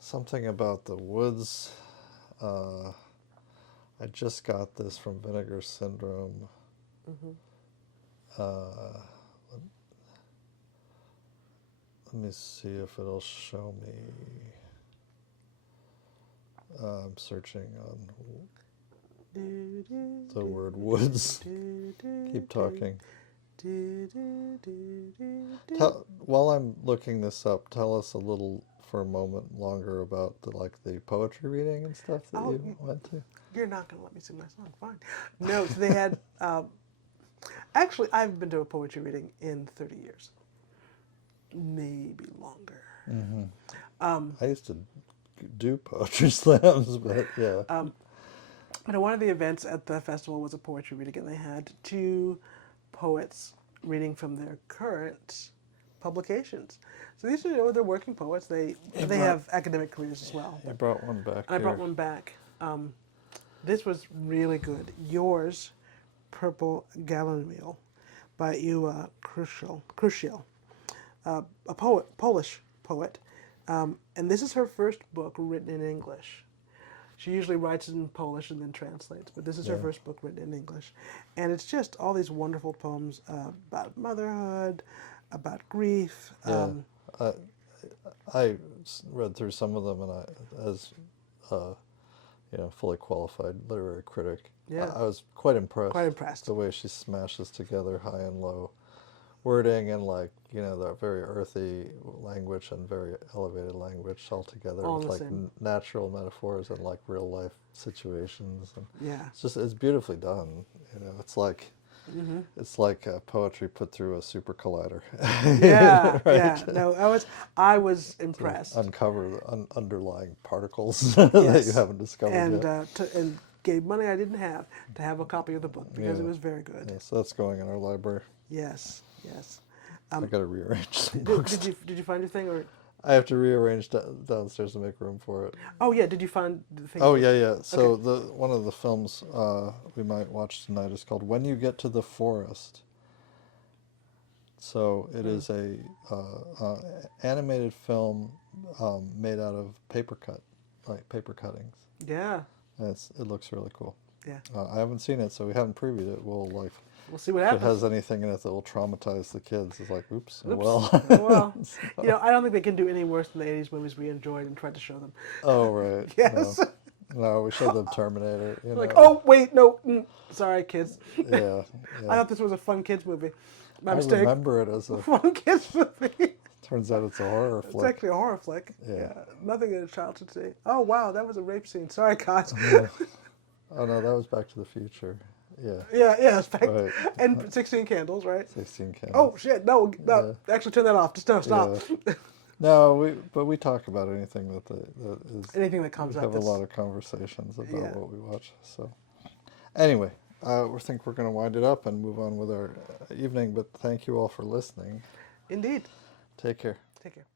something about the woods. I just got this from Vinegar Syndrome. Uh, let Let me see if it'll show me. I'm searching on the word woods. Keep talking. While I'm looking this up, tell us a little for a moment longer about the poetry reading and stuff that Oh, you went to. you're not going to let me sing my song. Fine. No, so they had. Actually, I've been to a poetry reading in 30 years, maybe longer. I used to do poetry slams, but yeah. One of the events at the festival was a poetry reading, and they had two poets reading from their current publications. So these are they're working poets. They have academic careers as well. I brought one back And I brought here. one back. This was really good. Yours, Purple Gallon Meal, by Ewa Krusiel, a Polish poet. And this is her first book written in English. She usually writes in Polish and then translates, but this is her Yeah. first book written in English. And it's just all these wonderful poems about motherhood, about grief. Yeah. I read through some of them, and as fully qualified literary critic, Yeah. I was quite impressed. Quite impressed. The way she smashes together high and low wording and the very earthy language and very elevated language all together All with the same. natural metaphors and real life situations, and Yeah. it's beautifully done. It's like poetry put through a super collider. Yeah, Right? yeah. No, I was impressed. Uncover the underlying particles that you Yes. haven't discovered And yet. and gave money I didn't have to have a copy of the book because it Yeah. was very good. Yeah, so that's going in our library. Yes, yes. I got to rearrange some Did, books. did you find your thing or? I have to rearrange downstairs to make room for it. Oh yeah, did you find the thing? Oh yeah, yeah. So Okay. one of the films we might watch tonight is called "When You Get to the Forest." So it is a animated film made out of paper cuttings. Yeah, And it looks really cool. yeah. I haven't seen it, so we haven't previewed it. We'll We'll see what if it happens. has anything in it that will traumatize the kids. It's like, oops, oh Oops. well. Oh, well, I don't think they can do any worse than the '80s movies we enjoyed and tried to show them. Oh right. Yes. No, we showed them Terminator. Like, oh wait, no, sorry, kids. Yeah, I yeah. thought this was a fun kids movie. My I mistake. remember it as a. Fun kids movie. Turns out it's a horror It's flick. actually a horror flick. Yeah. Nothing that a child should see. Oh wow, that was a rape scene. Sorry, guys. Oh no, that was Back to the Future. Yeah. Yeah, it's back. Right. And 16 Candles, right? 16 candles. Oh shit, no, actually turn that off. Just no, stop. Yeah. No, but we talk about anything that is. Anything that comes We up. have a that's- lot of conversations about Yeah. what we watch. So, anyway, we think we're going to wind it up and move on with our evening. But thank you all for listening. Indeed. Take care. Take care.